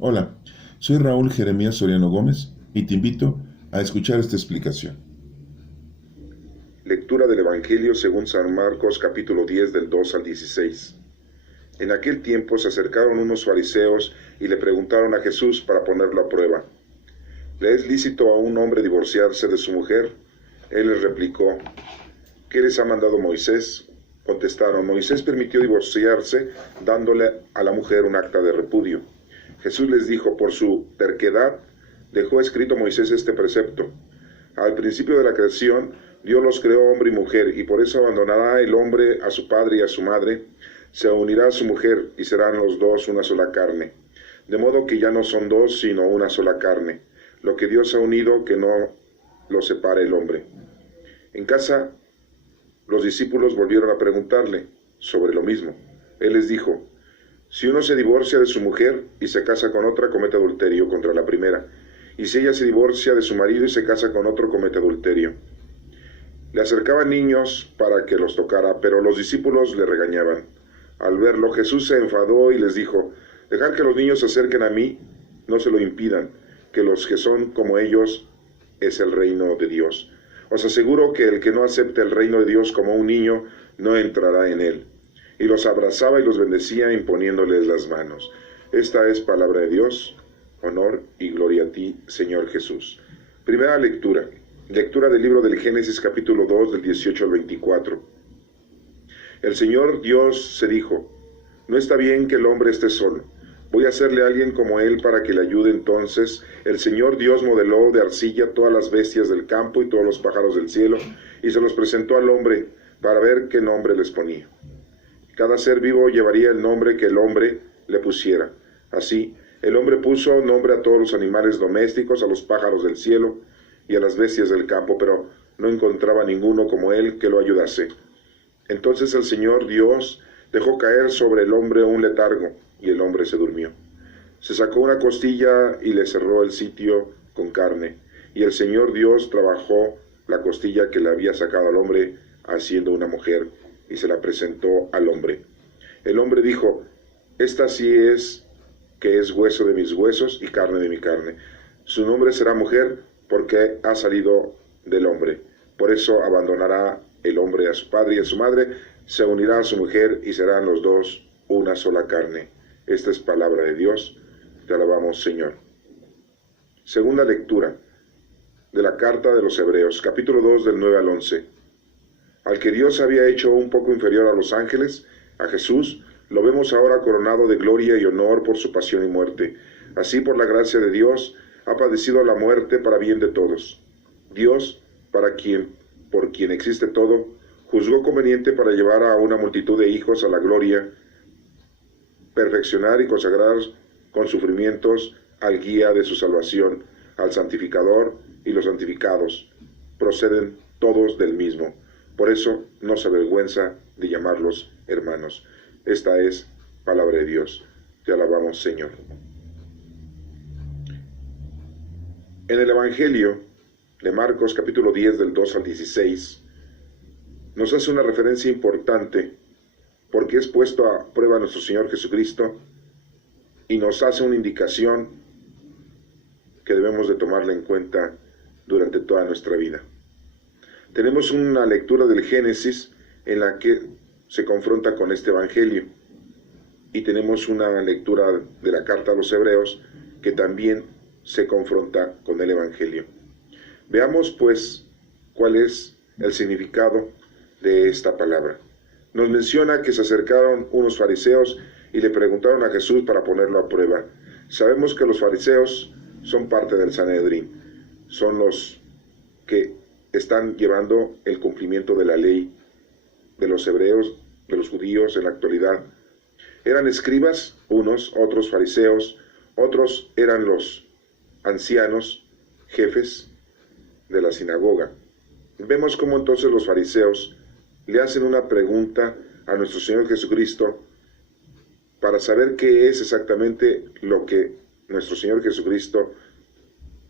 Hola, soy Raúl Jeremías Soriano Gómez y te invito a escuchar esta explicación. Lectura del Evangelio según San Marcos capítulo 10 del 2 al 16. En aquel tiempo se acercaron unos fariseos y le preguntaron a Jesús para ponerlo a prueba: ¿Le es lícito a un hombre divorciarse de su mujer? Él les replicó: ¿Qué les ha mandado Moisés? Contestaron: Moisés permitió divorciarse dándole a la mujer un acta de repudio. Jesús les dijo: por su terquedad dejó escrito Moisés este precepto. Al principio de la creación, Dios los creó hombre y mujer, y por eso abandonará el hombre a su padre y a su madre, se unirá a su mujer, y serán los dos una sola carne. De modo que ya no son dos, sino una sola carne. Lo que Dios ha unido, que no lo separe el hombre. En casa, los discípulos volvieron a preguntarle sobre lo mismo. Él les dijo: si uno se divorcia de su mujer y se casa con otra, comete adulterio contra la primera. Y si ella se divorcia de su marido y se casa con otro, comete adulterio. Le acercaban niños para que los tocara, pero los discípulos le regañaban. Al verlo, Jesús se enfadó y les dijo: dejad que los niños se acerquen a mí, no se lo impidan, que los que son como ellos es el reino de Dios. Os aseguro que el que no acepte el reino de Dios como un niño, no entrará en él. Y los abrazaba y los bendecía imponiéndoles las manos. Esta es palabra de Dios. Honor y gloria a ti, Señor Jesús. Primera lectura. Lectura del libro del Génesis capítulo 2 del 18 al 24. El Señor Dios se dijo: no está bien que el hombre esté solo. Voy a hacerle a alguien como él para que le ayude. Entonces el Señor Dios modeló de arcilla todas las bestias del campo y todos los pájaros del cielo, y se los presentó al hombre para ver qué nombre les ponía. Cada ser vivo llevaría el nombre que el hombre le pusiera. Así, el hombre puso nombre a todos los animales domésticos, a los pájaros del cielo y a las bestias del campo, pero no encontraba ninguno como él que lo ayudase. Entonces el Señor Dios dejó caer sobre el hombre un letargo, y el hombre se durmió. Se sacó una costilla y le cerró el sitio con carne, y el Señor Dios trabajó la costilla que le había sacado al hombre, haciendo una mujer, y se la presentó al hombre. El hombre dijo: esta sí es que es hueso de mis huesos y carne de mi carne. Su nombre será mujer, porque ha salido del hombre. Por eso abandonará el hombre a su padre y a su madre, se unirá a su mujer y serán los dos una sola carne. Esta es palabra de Dios. Te alabamos, Señor. Segunda lectura de la carta de los Hebreos, capítulo 2 del 9 al 11. Al que Dios había hecho un poco inferior a los ángeles, a Jesús, lo vemos ahora coronado de gloria y honor por su pasión y muerte. Así, por la gracia de Dios, ha padecido la muerte para bien de todos. Dios, por quien existe todo, juzgó conveniente para llevar a una multitud de hijos a la gloria, perfeccionar y consagrar con sufrimientos al guía de su salvación, al santificador y los santificados. Proceden todos del mismo. Por eso no se avergüenza de llamarlos hermanos. Esta es palabra de Dios. Te alabamos, Señor. En el Evangelio de Marcos capítulo 10 del 2 al 16 nos hace una referencia importante, porque es puesto a prueba nuestro Señor Jesucristo y nos hace una indicación que debemos de tomarla en cuenta durante toda nuestra vida. Tenemos una lectura del Génesis en la que se confronta con este Evangelio, y tenemos una lectura de la carta a los Hebreos que también se confronta con el Evangelio. Veamos pues cuál es el significado de esta palabra. Nos menciona que se acercaron unos fariseos y le preguntaron a Jesús para ponerlo a prueba. Sabemos que los fariseos son parte del Sanedrín, son los que están llevando el cumplimiento de la ley de los hebreos, de los judíos en la actualidad. Eran escribas unos, otros fariseos, otros eran los ancianos, jefes de la sinagoga. Vemos cómo entonces los fariseos le hacen una pregunta a nuestro Señor Jesucristo para saber qué es exactamente lo que nuestro Señor Jesucristo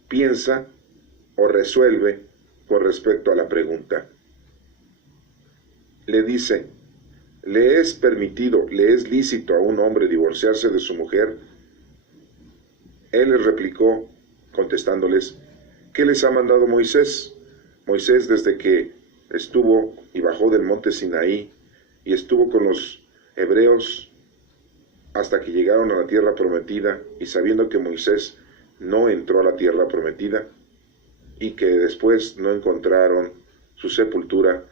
piensa o resuelve con respecto a la pregunta. Le dice: ¿le es permitido, le es lícito a un hombre divorciarse de su mujer? Él les replicó, contestándoles, ¿qué les ha mandado Moisés? Moisés, desde que estuvo y bajó del monte Sinaí y estuvo con los hebreos hasta que llegaron a la tierra prometida, y sabiendo que Moisés no entró a la tierra prometida y que después no encontraron su sepultura,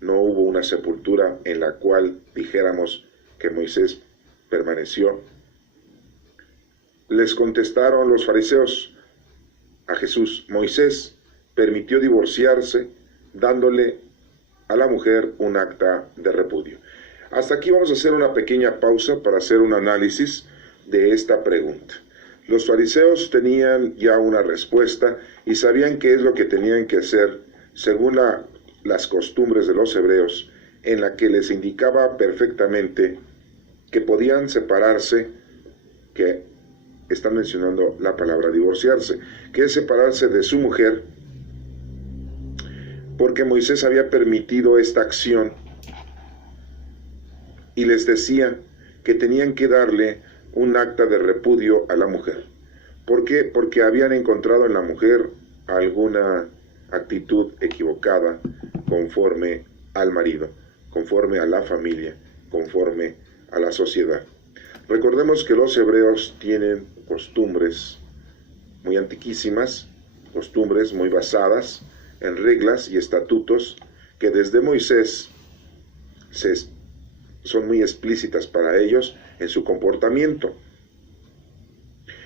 no hubo una sepultura en la cual dijéramos que Moisés permaneció. Les contestaron los fariseos a Jesús, Moisés permitió divorciarse dándole a la mujer un acta de repudio. Hasta aquí vamos a hacer una pequeña pausa para hacer un análisis de esta pregunta. Los fariseos tenían ya una respuesta y sabían qué es lo que tenían que hacer según las costumbres de los hebreos, en la que les indicaba perfectamente que podían separarse, que están mencionando la palabra divorciarse, que es separarse de su mujer, porque Moisés había permitido esta acción y les decía que tenían que darle un acta de repudio a la mujer. ¿Por qué? Porque habían encontrado en la mujer alguna actitud equivocada conforme al marido, conforme a la familia, conforme a la sociedad. Recordemos que los hebreos tienen costumbres muy antiquísimas, costumbres muy basadas en reglas y estatutos que desde Moisés son muy explícitas para ellos en su comportamiento.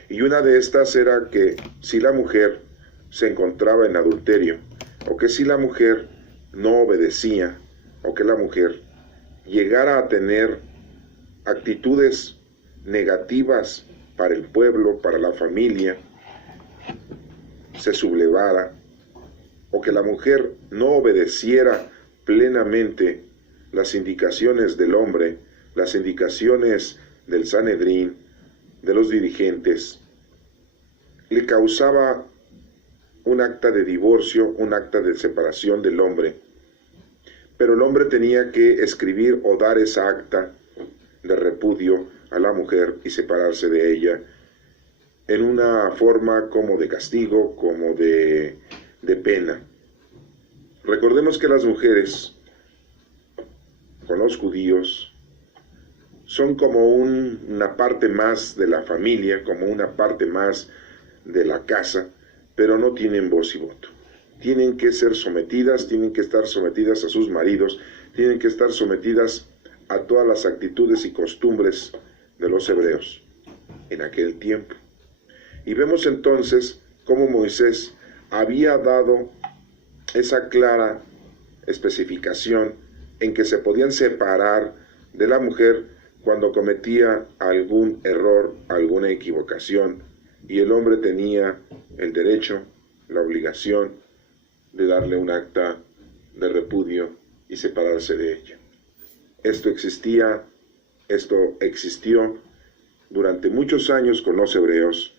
Y una de estas era que si la mujer se encontraba en adulterio, o que si la mujer no obedecía, o que la mujer llegara a tener actitudes negativas para el pueblo, para la familia, se sublevara, o que la mujer no obedeciera plenamente las indicaciones del hombre, las indicaciones del Sanedrín, de los dirigentes, le causaba un acta de divorcio, un acta de separación del hombre. Pero el hombre tenía que escribir o dar esa acta de repudio a la mujer y separarse de ella en una forma como de castigo, como de pena. Recordemos que las mujeres con los judíos son como una parte más de la familia, como una parte más de la casa, pero no tienen voz y voto. Tienen que ser sometidas, tienen que estar sometidas a sus maridos, tienen que estar sometidas a todas las actitudes y costumbres de los hebreos en aquel tiempo. Y vemos entonces cómo Moisés había dado esa clara especificación en que se podían separar de la mujer cuando cometía algún error, alguna equivocación, y el hombre tenía el derecho, la obligación de darle un acta de repudio y separarse de ella. Esto existió durante muchos años con los hebreos,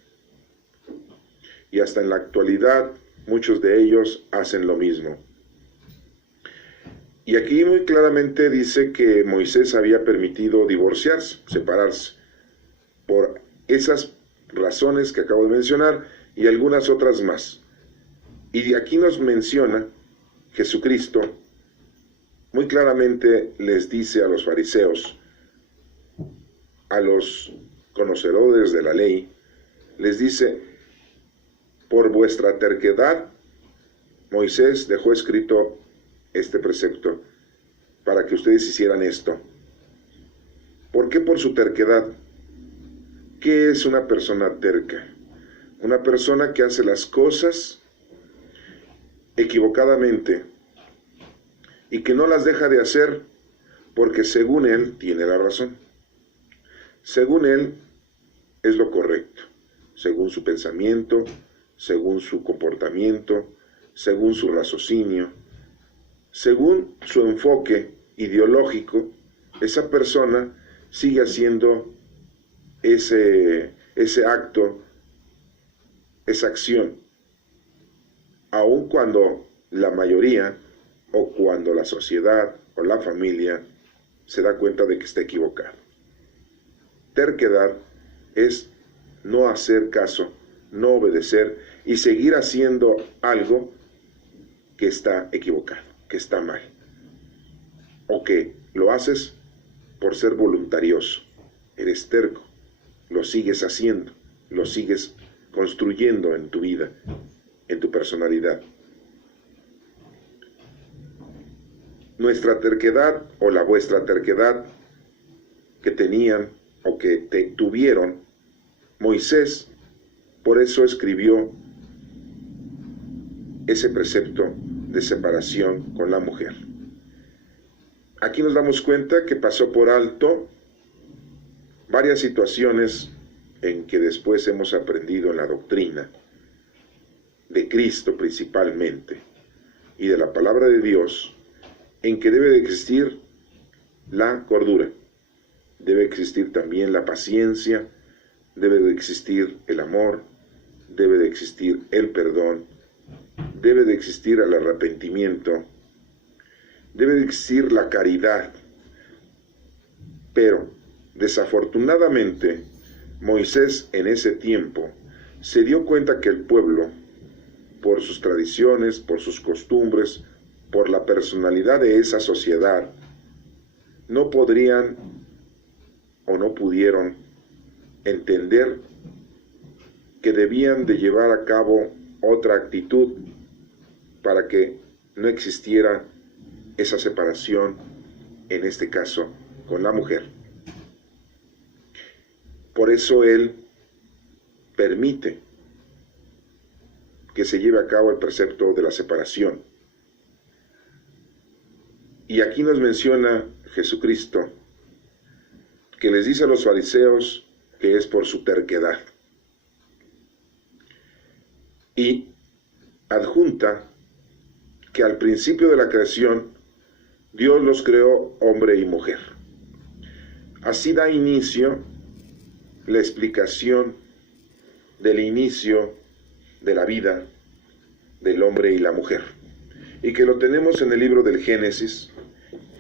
y hasta en la actualidad muchos de ellos hacen lo mismo. Y aquí muy claramente dice que Moisés había permitido divorciarse, separarse, por esas razones que acabo de mencionar y algunas otras más. Y aquí nos menciona Jesucristo, muy claramente les dice a los fariseos, a los conocedores de la ley, les dice, por vuestra terquedad, Moisés dejó escrito este precepto para que ustedes hicieran esto. ¿Por qué por su terquedad? ¿Qué es una persona terca? Una persona que hace las cosas equivocadamente y que no las deja de hacer porque según él tiene la razón. Según él es lo correcto, según su pensamiento, según su comportamiento, según su raciocinio, según su enfoque ideológico, esa persona sigue haciendo ese acto, esa acción, aun cuando la mayoría o cuando la sociedad o la familia se da cuenta de que está equivocado. Terquedad es no hacer caso, no obedecer y seguir haciendo algo que está equivocado, que está mal, o que lo haces por ser voluntarioso, eres terco, lo sigues haciendo, lo sigues construyendo en tu vida, en tu personalidad. Nuestra terquedad o la vuestra terquedad que tenían o que tuvieron, Moisés por eso escribió ese precepto de separación con la mujer. Aquí nos damos cuenta que pasó por alto varias situaciones en que después hemos aprendido en la doctrina de Cristo principalmente y de la palabra de Dios, en que debe de existir la cordura, debe existir también la paciencia, debe de existir el amor, debe de existir el perdón, debe de existir el arrepentimiento, debe de existir la caridad. Pero, desafortunadamente, Moisés en ese tiempo se dio cuenta que el pueblo, por sus tradiciones, por sus costumbres, por la personalidad de esa sociedad, no podrían o no pudieron entender que debían de llevar a cabo otra actitud para que no existiera esa separación, en este caso, con la mujer. Por eso él permite que se lleve a cabo el precepto de la separación. Y aquí nos menciona Jesucristo, que les dice a los fariseos que es por su terquedad. Y adjunta que al principio de la creación Dios los creó hombre y mujer. Así da inicio la explicación del inicio de la vida del hombre y la mujer, y que lo tenemos en el libro del Génesis,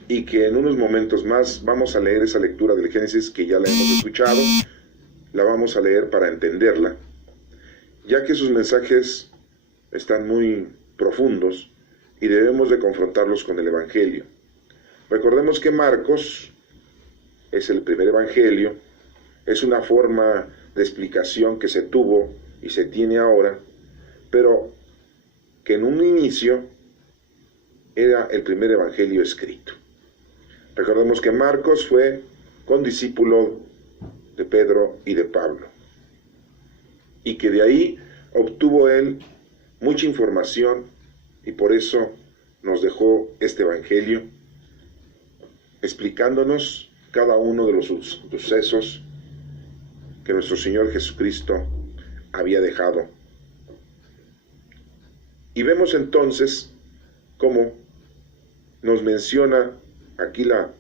y que en unos momentos más vamos a leer esa lectura del Génesis que ya la hemos escuchado, la vamos a leer para entenderla, ya que sus mensajes están muy profundos y debemos de confrontarlos con el Evangelio. Recordemos que Marcos es el primer Evangelio, es una forma de explicación que se tuvo y se tiene ahora, pero que en un inicio era el primer Evangelio escrito. Recordemos que Marcos fue condiscípulo de Pedro y de Pablo, y que de ahí obtuvo él mucha información, y por eso nos dejó este Evangelio, explicándonos cada uno de los sucesos que nuestro Señor Jesucristo había dejado. Y vemos entonces cómo nos menciona aquí la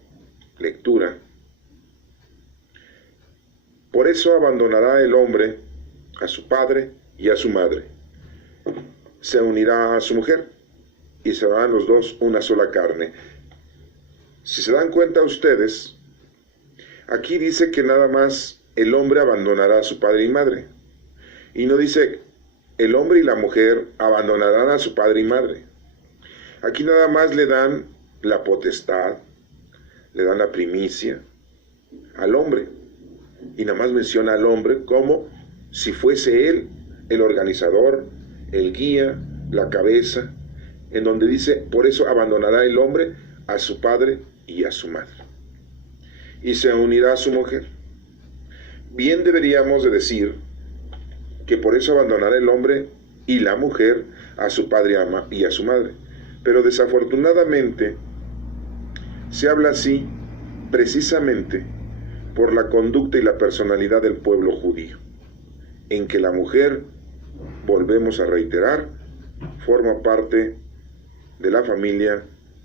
lectura. Por eso abandonará el hombre a su padre y a su madre, se unirá a su mujer y serán los dos una sola carne. Si se dan cuenta ustedes, aquí dice que nada más el hombre abandonará a su padre y madre, y no dice el hombre y la mujer abandonarán a su padre y madre. Aquí nada más le dan la potestad, le dan la primicia al hombre, y nada más menciona al hombre como si fuese él el organizador, el guía, la cabeza, en donde dice, por eso abandonará el hombre a su padre y a su madre, y se unirá a su mujer. Bien deberíamos de decir que por eso abandonará el hombre y la mujer a su padre y a su madre, pero desafortunadamente se habla así precisamente por la conducta y la personalidad del pueblo judío, en que la mujer, volvemos a reiterar, forma parte de la familia,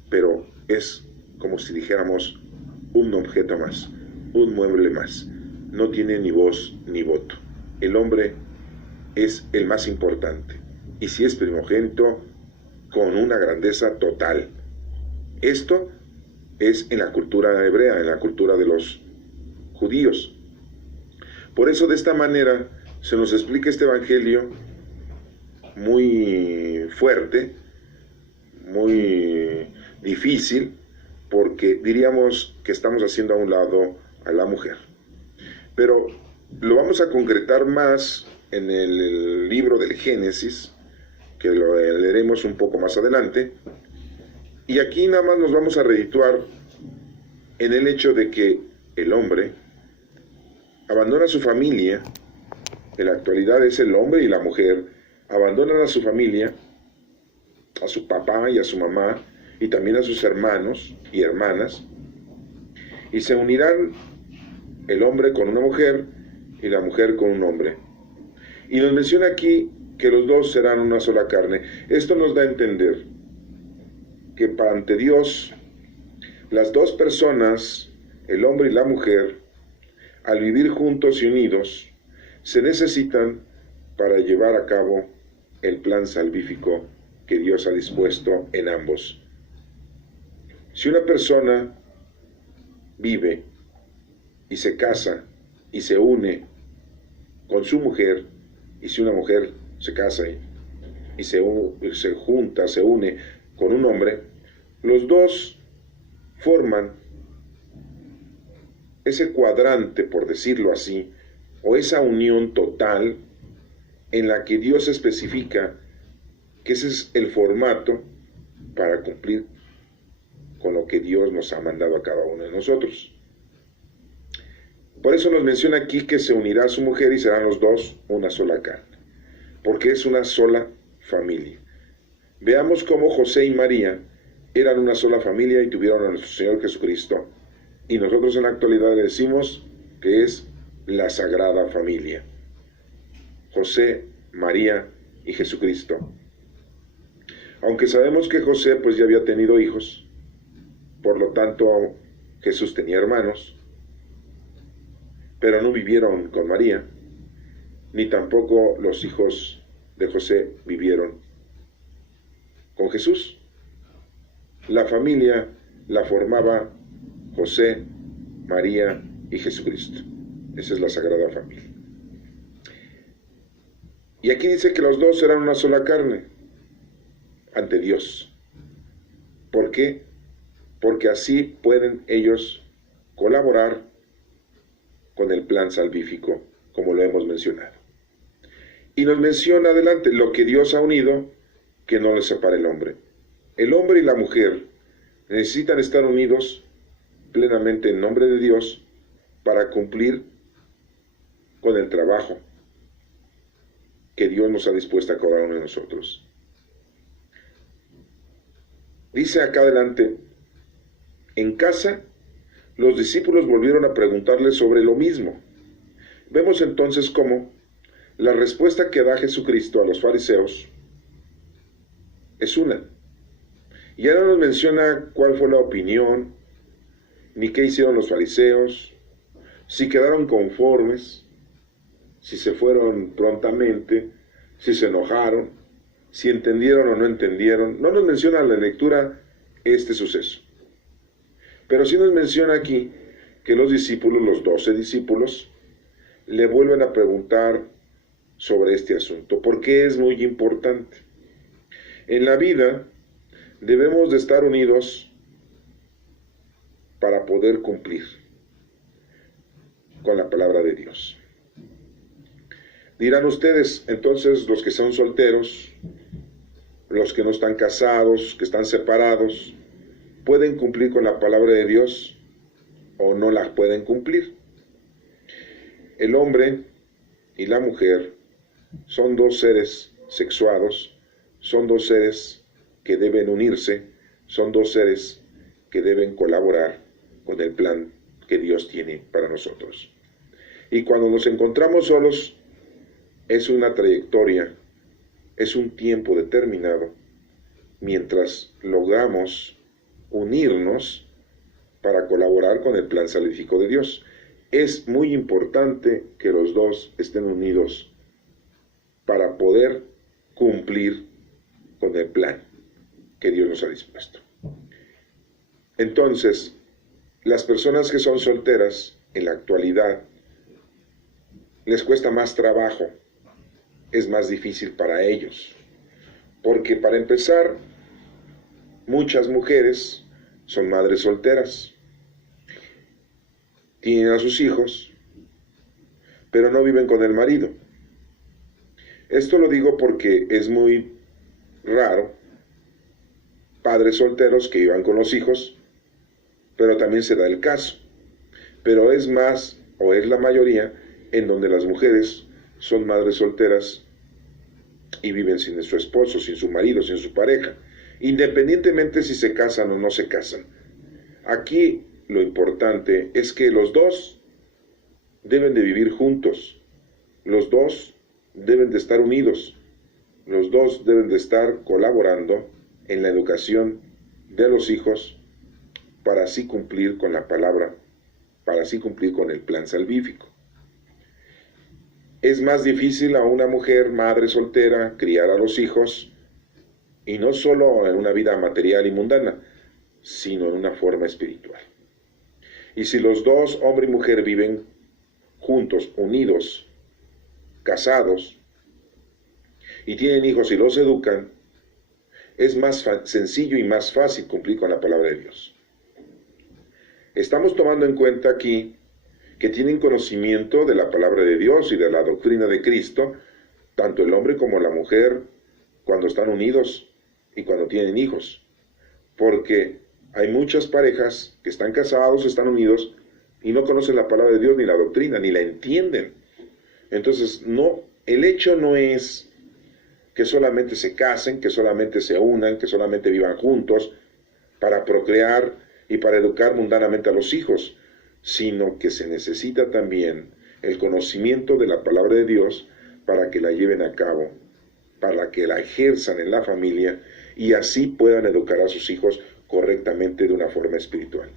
pero es como si dijéramos un objeto más, un mueble más, no tiene ni voz ni voto. El hombre es el más importante, y si es primogénito, con una grandeza total. Esto es en la cultura hebrea, en la cultura de los judíos. Por eso de esta manera se nos explica este evangelio muy fuerte, muy difícil, porque diríamos que estamos haciendo a un lado a la mujer. Pero lo vamos a concretar más en el libro del Génesis, que lo leeremos un poco más adelante. Y aquí nada más nos vamos a redituar en el hecho de que el hombre abandona su familia. En la actualidad es el hombre y la mujer abandonan a su familia, a su papá y a su mamá, y también a sus hermanos y hermanas, y se unirán el hombre con una mujer y la mujer con un hombre. Y nos menciona aquí que los dos serán una sola carne. Esto nos da a entender que ante Dios, las dos personas, el hombre y la mujer, al vivir juntos y unidos, se necesitan para llevar a cabo el plan salvífico que Dios ha dispuesto en ambos. Si una persona vive y se casa y se une con su mujer, y si una mujer se casa y se junta, se une con un hombre, los dos forman ese cuadrante, por decirlo así, o esa unión total en la que Dios especifica que ese es el formato para cumplir con lo que Dios nos ha mandado a cada uno de nosotros. Por eso nos menciona aquí que se unirá a su mujer y serán los dos una sola carne, porque es una sola familia. Veamos cómo José y María eran una sola familia y tuvieron a nuestro Señor Jesucristo, y nosotros en la actualidad le decimos que es la Sagrada Familia. José, María y Jesucristo. Aunque sabemos que José pues ya había tenido hijos, por lo tanto Jesús tenía hermanos, pero no vivieron con María, ni tampoco los hijos de José vivieron con Jesús. La familia la formaba José, María y Jesucristo. Esa es la Sagrada Familia. Y aquí dice que los dos serán una sola carne ante Dios. ¿Por qué? Porque así pueden ellos colaborar con el plan salvífico, como lo hemos mencionado. Y nos menciona adelante, lo que Dios ha unido, que no le separe el hombre. El hombre y la mujer necesitan estar unidos plenamente en nombre de Dios para cumplir con el trabajo que Dios nos ha dispuesto a cada uno de nosotros. Dice acá adelante, en casa los discípulos volvieron a preguntarle sobre lo mismo. Vemos entonces cómo la respuesta que da Jesucristo a los fariseos es una. Y ahora nos menciona cuál fue la opinión, ni qué hicieron los fariseos, si quedaron conformes, si se fueron prontamente, si se enojaron, si entendieron o no entendieron. No nos menciona en la lectura este suceso. Pero sí nos menciona aquí que los discípulos, los 12 discípulos, le vuelven a preguntar sobre este asunto, porque es muy importante. En la vida debemos de estar unidos para poder cumplir con la palabra de Dios. Dirán ustedes, entonces, los que son solteros, los que no están casados, que están separados, ¿pueden cumplir con la palabra de Dios o no la pueden cumplir? El hombre y la mujer son dos seres sexuados, son dos seres que deben unirse, son dos seres que deben colaborar con el plan que Dios tiene para nosotros. Y cuando nos encontramos solos, es una trayectoria, es un tiempo determinado, mientras logramos unirnos para colaborar con el plan salvífico de Dios. Es muy importante que los dos estén unidos para poder cumplir con el plan que Dios nos ha dispuesto. Entonces, las personas que son solteras en la actualidad les cuesta más trabajo, es más difícil para ellos. Porque para empezar, muchas mujeres son madres solteras, tienen a sus hijos, pero no viven con el marido. Esto lo digo porque es muy raro padres solteros que vivan con los hijos, pero también se da el caso. Pero es más, o es la mayoría, en donde las mujeres son madres solteras y viven sin su esposo, sin su marido, sin su pareja, independientemente si se casan o no se casan. Aquí lo importante es que los dos deben de vivir juntos, los dos deben de estar unidos, los dos deben de estar colaborando en la educación de los hijos para así cumplir con la palabra, para así cumplir con el plan salvífico. Es más difícil a una mujer madre soltera criar a los hijos, y no solo en una vida material y mundana, sino en una forma espiritual. Y si los dos, hombre y mujer, viven juntos, unidos, casados, y tienen hijos y los educan, es más sencillo y más fácil cumplir con la palabra de Dios. Estamos tomando en cuenta aquí que tienen conocimiento de la palabra de Dios y de la doctrina de Cristo, tanto el hombre como la mujer, cuando están unidos y cuando tienen hijos. Porque hay muchas parejas que están casados, están unidos, y no conocen la palabra de Dios, ni la doctrina, ni la entienden. Entonces, el hecho no es que solamente se casen, que solamente se unan, que solamente vivan juntos para procrear y para educar mundanamente a los hijos, sino que se necesita también el conocimiento de la palabra de Dios para que la lleven a cabo, para que la ejerzan en la familia y así puedan educar a sus hijos correctamente de una forma espiritual.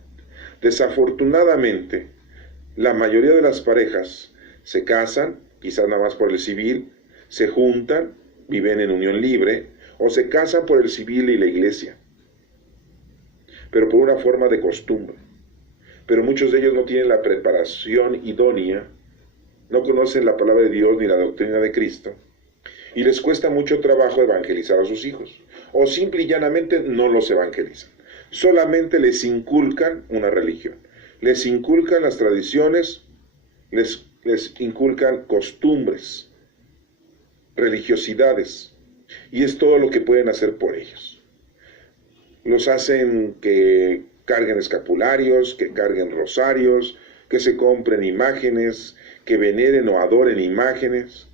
Desafortunadamente, la mayoría de las parejas se casan, quizás nada más por el civil, se juntan, viven en unión libre, o se casan por el civil y la iglesia, pero por una forma de costumbre. Pero muchos de ellos no tienen la preparación idónea, no conocen la palabra de Dios ni la doctrina de Cristo, y les cuesta mucho trabajo evangelizar a sus hijos, o simple y llanamente no los evangelizan. Solamente les inculcan una religión, les inculcan las tradiciones, les inculcan costumbres, religiosidades, y es todo lo que pueden hacer por ellos. Los hacen que carguen escapularios, que carguen rosarios, que se compren imágenes, que veneren o adoren imágenes.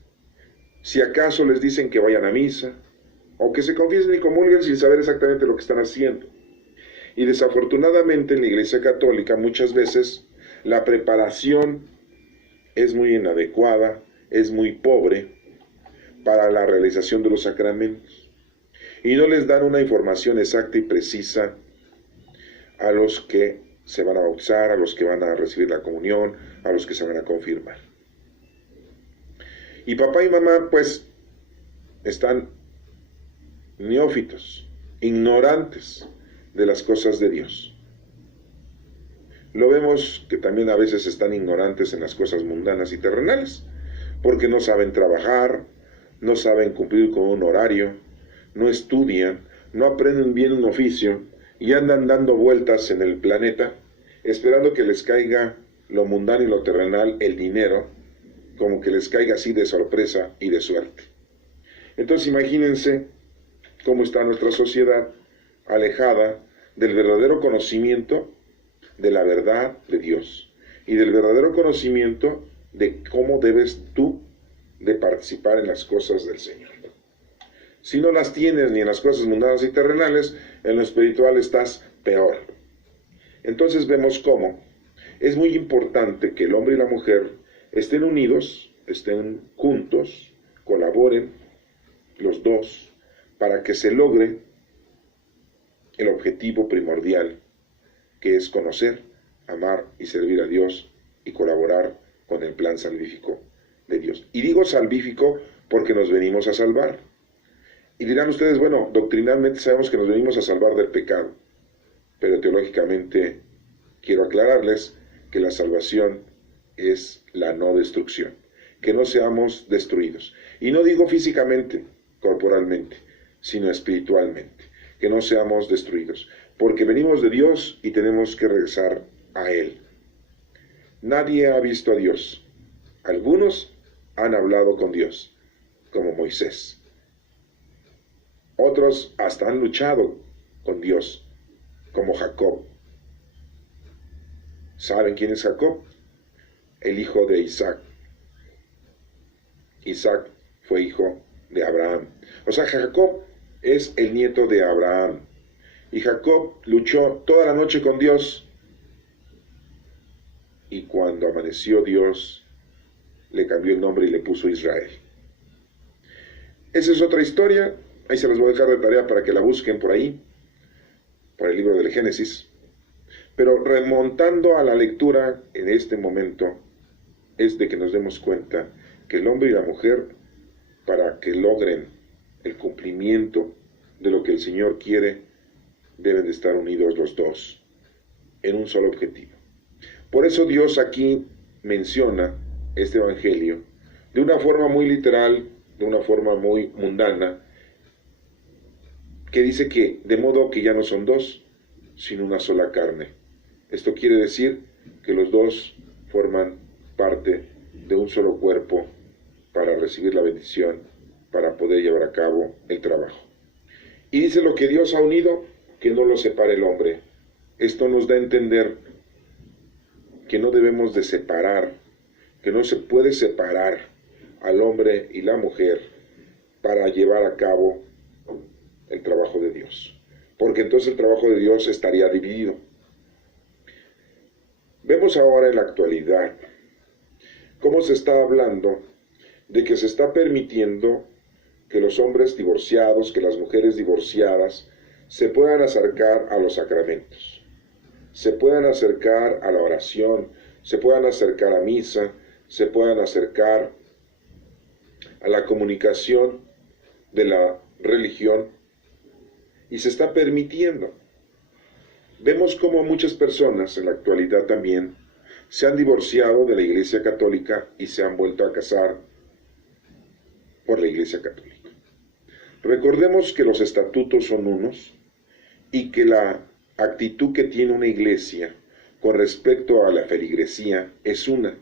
Si acaso les dicen que vayan a misa, o que se confiesen y comulguen sin saber exactamente lo que están haciendo. Y desafortunadamente en la Iglesia Católica muchas veces la preparación es muy inadecuada, es muy pobre para la realización de los sacramentos. Y no les dan una información exacta y precisa a los que se van a bautizar, a los que van a recibir la comunión, a los que se van a confirmar. Y papá y mamá pues están neófitos, ignorantes de las cosas de Dios. Lo vemos que también a veces están ignorantes en las cosas mundanas y terrenales, porque no saben trabajar, no saben cumplir con un horario, no estudian, no aprenden bien un oficio y andan dando vueltas en el planeta esperando que les caiga lo mundano y lo terrenal, el dinero, como que les caiga así de sorpresa y de suerte. Entonces imagínense cómo está nuestra sociedad alejada del verdadero conocimiento de la verdad de Dios y del verdadero conocimiento de cómo debes tú de participar en las cosas del Señor. Si no las tienes ni en las cosas mundanas y terrenales, en lo espiritual estás peor. Entonces vemos cómo es muy importante que el hombre y la mujer estén unidos, estén juntos, colaboren los dos para que se logre el objetivo primordial, que es conocer, amar y servir a Dios y colaborar con el plan salvífico de Dios. Y digo salvífico porque nos venimos a salvar. Y dirán ustedes, bueno, doctrinalmente sabemos que nos venimos a salvar del pecado, pero teológicamente quiero aclararles que la salvación es la no destrucción. que no seamos destruidos. Y no digo físicamente, corporalmente, sino espiritualmente, que no seamos destruidos, porque venimos de Dios y tenemos que regresar a Él. Nadie ha visto a Dios. Algunos han hablado con Dios, como Moisés. Otros hasta han luchado con Dios, como Jacob. ¿Saben quién es Jacob? El hijo de Isaac. Isaac fue hijo de Abraham. O sea, Jacob es el nieto de Abraham. Y Jacob luchó toda la noche con Dios. Y cuando amaneció, Dios le cambió el nombre y le puso Israel. Esa es otra historia. Ahí se las voy a dejar de tarea para que la busquen por ahí, por el libro del Génesis. Pero remontando a la lectura en este momento, es de que nos demos cuenta que el hombre y la mujer, para que logren el cumplimiento de lo que el Señor quiere, deben de estar unidos los dos en un solo objetivo. Por eso Dios aquí menciona este evangelio de una forma muy literal, de una forma muy mundana, que dice que de modo que ya no son dos, sino una sola carne. Esto quiere decir que los dos forman parte de un solo cuerpo para recibir la bendición, para poder llevar a cabo el trabajo. Y dice lo que Dios ha unido, que no lo separe el hombre. Esto nos da a entender que no debemos de separar, que no se puede separar al hombre y la mujer para llevar a cabo el trabajo de Dios, porque entonces el trabajo de Dios estaría dividido. Vemos ahora en la actualidad cómo se está hablando de que se está permitiendo que los hombres divorciados, que las mujeres divorciadas se puedan acercar a los sacramentos, se puedan acercar a la oración, se puedan acercar a misa, se puedan acercar a la comunicación de la religión, y se está permitiendo. Vemos cómo muchas personas en la actualidad también se han divorciado de la Iglesia Católica y se han vuelto a casar por la Iglesia Católica. Recordemos que los estatutos son unos y que la actitud que tiene una iglesia con respecto a la feligresía es una.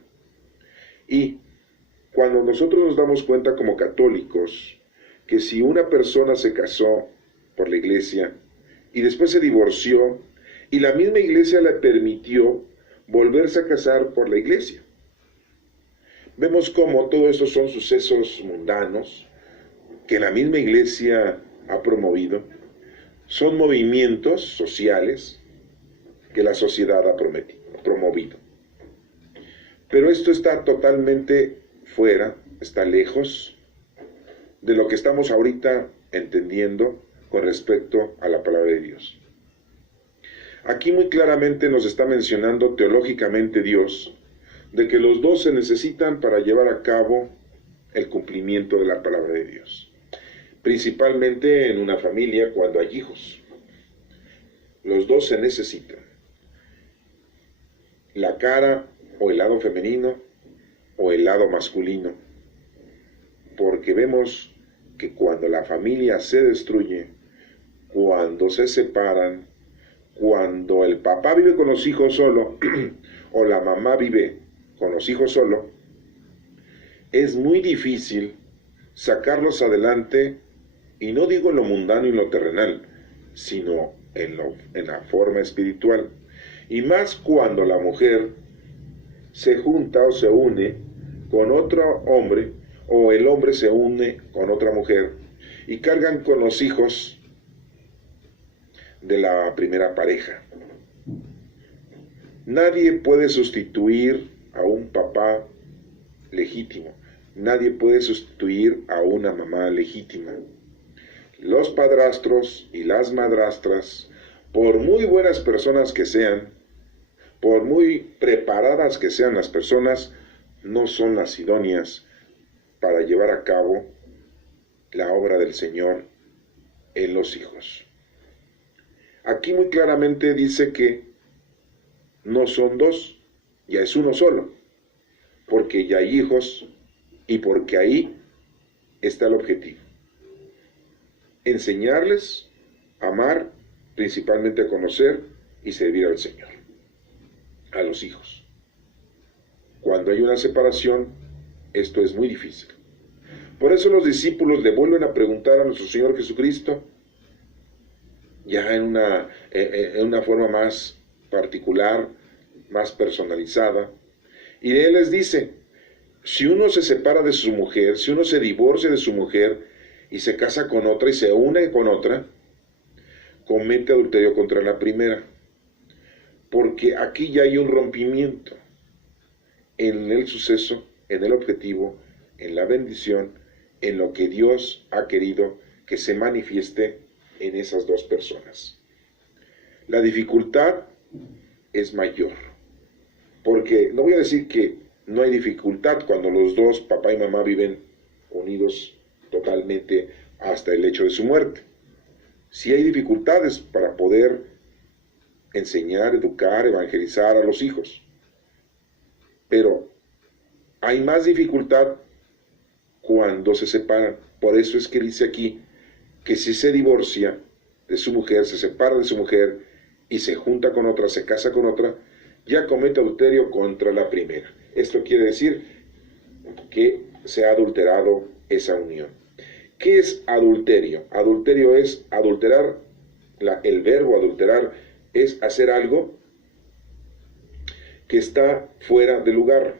Y cuando nosotros nos damos cuenta como católicos que si una persona se casó por la iglesia y después se divorció y la misma iglesia le permitió volverse a casar por la iglesia, vemos cómo todo esto son sucesos mundanos que la misma iglesia ha promovido, son movimientos sociales que la sociedad ha promovido. Pero esto está totalmente fuera, está lejos de lo que estamos ahorita entendiendo con respecto a la palabra de Dios. Aquí muy claramente nos está mencionando teológicamente Dios de que los dos se necesitan para llevar a cabo el cumplimiento de la palabra de Dios. Principalmente en una familia cuando hay hijos. Los dos se necesitan. La cara o el lado femenino o el lado masculino. Porque vemos que cuando la familia se destruye, cuando se separan, cuando el papá vive con los hijos solo o la mamá vive con los hijos solo, es muy difícil sacarlos adelante, y no digo en lo mundano y lo terrenal, sino en la forma espiritual. Y más cuando la mujer se junta o se une con otro hombre, o el hombre se une con otra mujer, y cargan con los hijos de la primera pareja. Nadie puede sustituir a un papá legítimo. Nadie puede sustituir a una mamá legítima. Los padrastros y las madrastras, por muy buenas personas que sean, por muy preparadas que sean las personas, no son las idóneas para llevar a cabo la obra del Señor en los hijos. Aquí muy claramente dice que no son dos, ya es uno solo, porque ya hay hijos y porque ahí está el objetivo. Enseñarles a amar, principalmente a conocer y servir al Señor, a los hijos. Cuando hay una separación, esto es muy difícil. Por eso los discípulos le vuelven a preguntar a nuestro Señor Jesucristo, ya en una forma más particular, más personalizada, y Él les dice, si uno se separa de su mujer, si uno se divorcia de su mujer y se casa con otra y se une con otra, comete adulterio contra la primera, porque aquí ya hay un rompimiento en el suceso, en el objetivo, en la bendición, en lo que Dios ha querido que se manifieste en esas dos personas. La dificultad es mayor, porque no voy a decir que no hay dificultad cuando los dos, papá y mamá, viven unidos totalmente hasta el hecho de su muerte. Sí hay dificultades para poder enseñar, educar, evangelizar a los hijos, pero hay más dificultad cuando se separan. Por eso es que dice aquí que si se divorcia de su mujer, se separa de su mujer y se junta con otra, se casa con otra, ya comete adulterio contra la primera. Esto quiere decir que se ha adulterado esa unión. ¿Qué es adulterio? Adulterio es adulterar, el verbo adulterar es hacer algo que está fuera de lugar.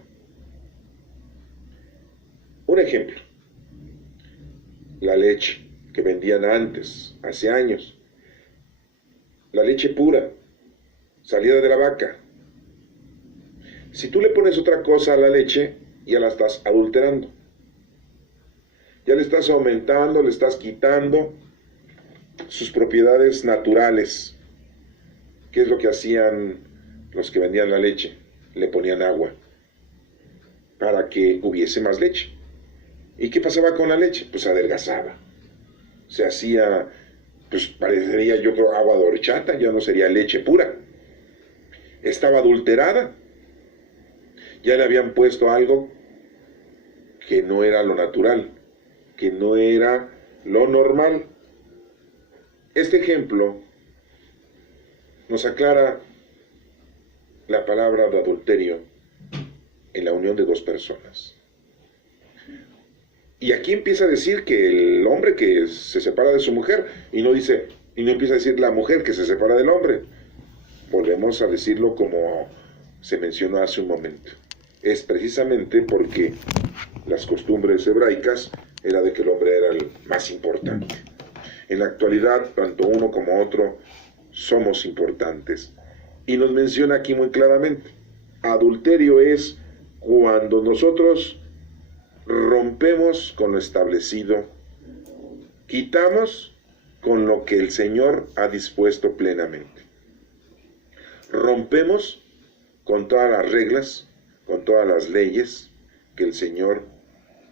Un ejemplo, la leche que vendían antes, hace años, la leche pura, salida de la vaca. Si tú le pones otra cosa a la leche, ya la estás adulterando. Ya le estás aumentando, le estás quitando sus propiedades naturales. ¿Qué es lo que hacían los que vendían la leche? Le ponían agua para que hubiese más leche. ¿Y qué pasaba con la leche? Pues adelgazaba. Se hacía, pues parecería, yo creo, agua de horchata, ya no sería leche pura. Estaba adulterada. Ya le habían puesto algo que no era lo natural, que no era lo normal. Este ejemplo nos aclara la palabra de adulterio en la unión de dos personas. Y aquí empieza a decir que el hombre que se separa de su mujer, y no empieza a decir la mujer que se separa del hombre. Volvemos a decirlo como se mencionó hace un momento. Es precisamente porque las costumbres hebraicas era de que el hombre era el más importante. En la actualidad, tanto uno como otro somos importantes. Y nos menciona aquí muy claramente, adulterio es cuando nosotros rompemos con lo establecido, quitamos con lo que el Señor ha dispuesto plenamente. Rompemos con todas las reglas, con todas las leyes que el Señor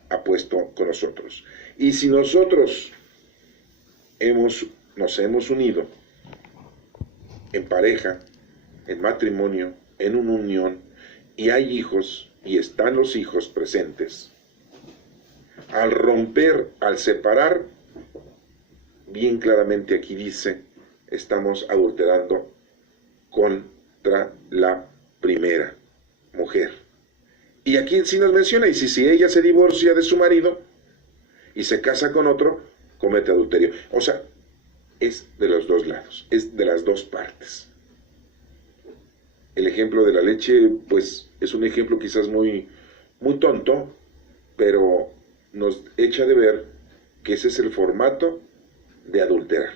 ha puesto con nosotros. Y si nosotros nos hemos unido en pareja, en matrimonio, en una unión, y hay hijos, y están los hijos presentes, al romper, al separar, bien claramente aquí dice, estamos adulterando contra la primera mujer. Y aquí sí nos menciona, y si ella se divorcia de su marido y se casa con otro, comete adulterio. O sea, es de los dos lados, es de las dos partes. El ejemplo de la leche, pues, es un ejemplo quizás muy, muy tonto, pero nos echa de ver que ese es el formato de adulterar.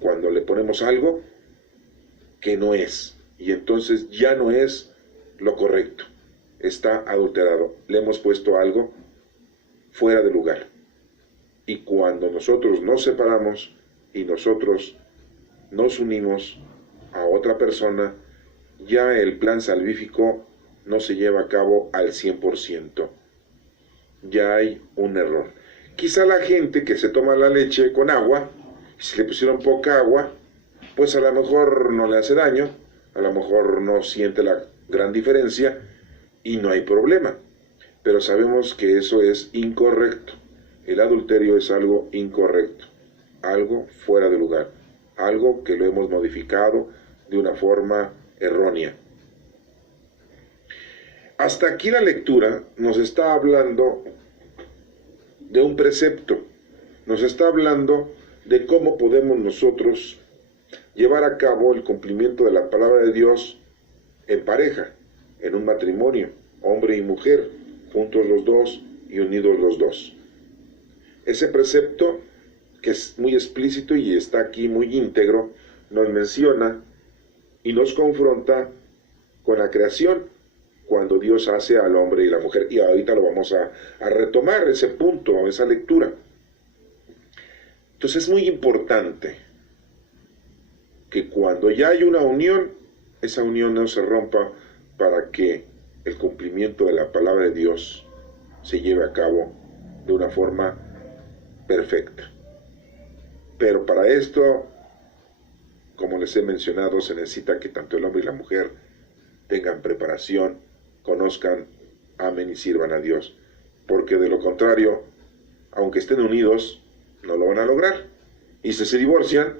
Cuando le ponemos algo que no es, y entonces ya no es lo correcto, está adulterado, le hemos puesto algo fuera de lugar. Y cuando nosotros nos separamos y nosotros nos unimos a otra persona, ya el plan salvífico no se lleva a cabo al 100%. Ya hay un error. Quizá la gente que se toma la leche con agua, si le pusieron poca agua, pues a lo mejor no le hace daño, a lo mejor no siente la gran diferencia y no hay problema. pero sabemos que eso es incorrecto. El adulterio es algo incorrecto, algo fuera de lugar, algo que lo hemos modificado de una forma errónea. Hasta aquí la lectura nos está hablando de un precepto, nos está hablando de cómo podemos nosotros llevar a cabo el cumplimiento de la palabra de Dios en pareja, en un matrimonio, hombre y mujer, juntos los dos y unidos los dos. Ese precepto, que es muy explícito y está aquí muy íntegro, nos menciona y nos confronta con la creación, cuando Dios hace al hombre y la mujer. Y ahorita lo vamos a retomar, ese punto, esa lectura. Entonces es muy importante que cuando ya hay una unión, esa unión no se rompa para que el cumplimiento de la palabra de Dios se lleve a cabo de una forma perfecta. Pero para esto, como les he mencionado, se necesita que tanto el hombre y la mujer tengan preparación, conozcan, amen y sirvan a Dios. Porque de lo contrario, aunque estén unidos, no lo van a lograr. Y si se divorcian,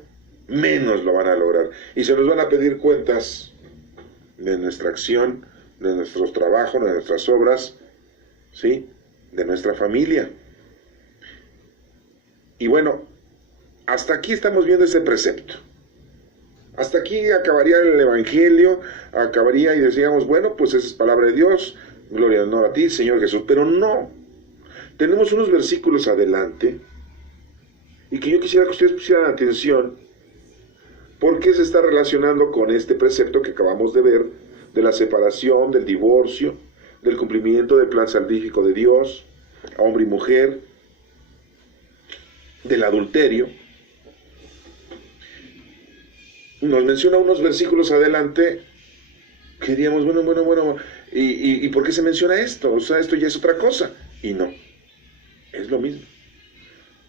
menos lo van a lograr. Y se nos van a pedir cuentas de nuestra acción, de nuestros trabajos, de nuestras obras, ¿sí? De nuestra familia. Y bueno, hasta aquí estamos viendo ese precepto. Hasta aquí acabaría el Evangelio, acabaría y decíamos, bueno, pues esa es palabra de Dios, gloria y honor a ti, Señor Jesús. Pero no, tenemos unos versículos adelante, y que yo quisiera que ustedes pusieran atención, porque se está relacionando con este precepto que acabamos de ver, de la separación, del divorcio, del cumplimiento del plan salvífico de Dios, a hombre y mujer, del adulterio. Nos menciona unos versículos adelante que diríamos, bueno, ¿y por qué se menciona esto? O sea, esto ya es otra cosa. Y no, es lo mismo.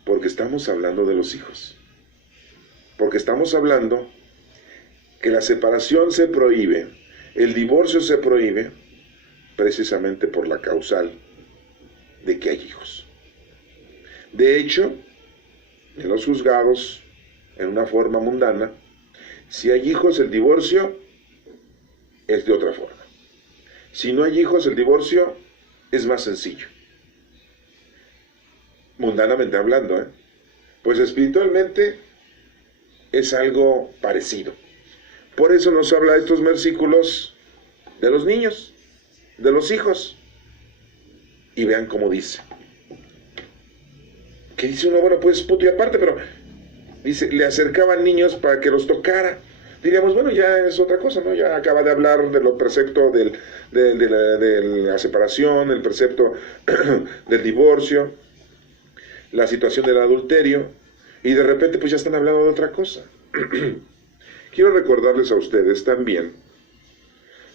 Porque estamos hablando de los hijos. Porque estamos hablando que la separación se prohíbe, el divorcio se prohíbe, precisamente por la causal de que hay hijos. De hecho, en los juzgados, en una forma mundana, si hay hijos, el divorcio es de otra forma. Si no hay hijos, el divorcio es más sencillo. Mundanamente hablando, pues espiritualmente es algo parecido. Por eso nos habla estos versículos de los niños, de los hijos. Y vean cómo dice. Que dice uno, bueno, pues punto y aparte, pero dice, le acercaban niños para que los tocara. Diríamos, bueno, ya es otra cosa, ¿no? Ya acaba de hablar de los preceptos de la separación, el precepto del divorcio, la situación del adulterio, y de repente pues ya están hablando de otra cosa. Quiero recordarles a ustedes también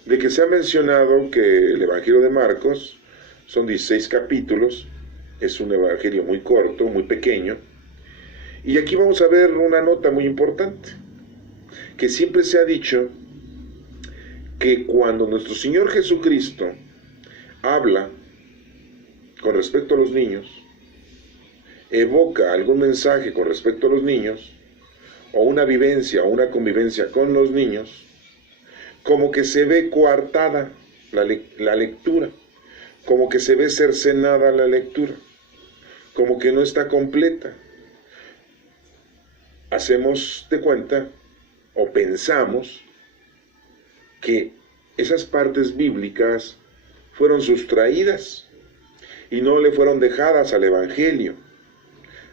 de que se ha mencionado que el Evangelio de Marcos son 16 capítulos, es un evangelio muy corto, muy pequeño, y aquí vamos a ver una nota muy importante, que siempre se ha dicho que cuando nuestro Señor Jesucristo habla con respecto a los niños, evoca algún mensaje con respecto a los niños, o una vivencia o una convivencia con los niños, como que se ve coartada la lectura, como que se ve cercenada la lectura, como que no está completa. Hacemos de cuenta o pensamos que esas partes bíblicas fueron sustraídas y no le fueron dejadas al Evangelio.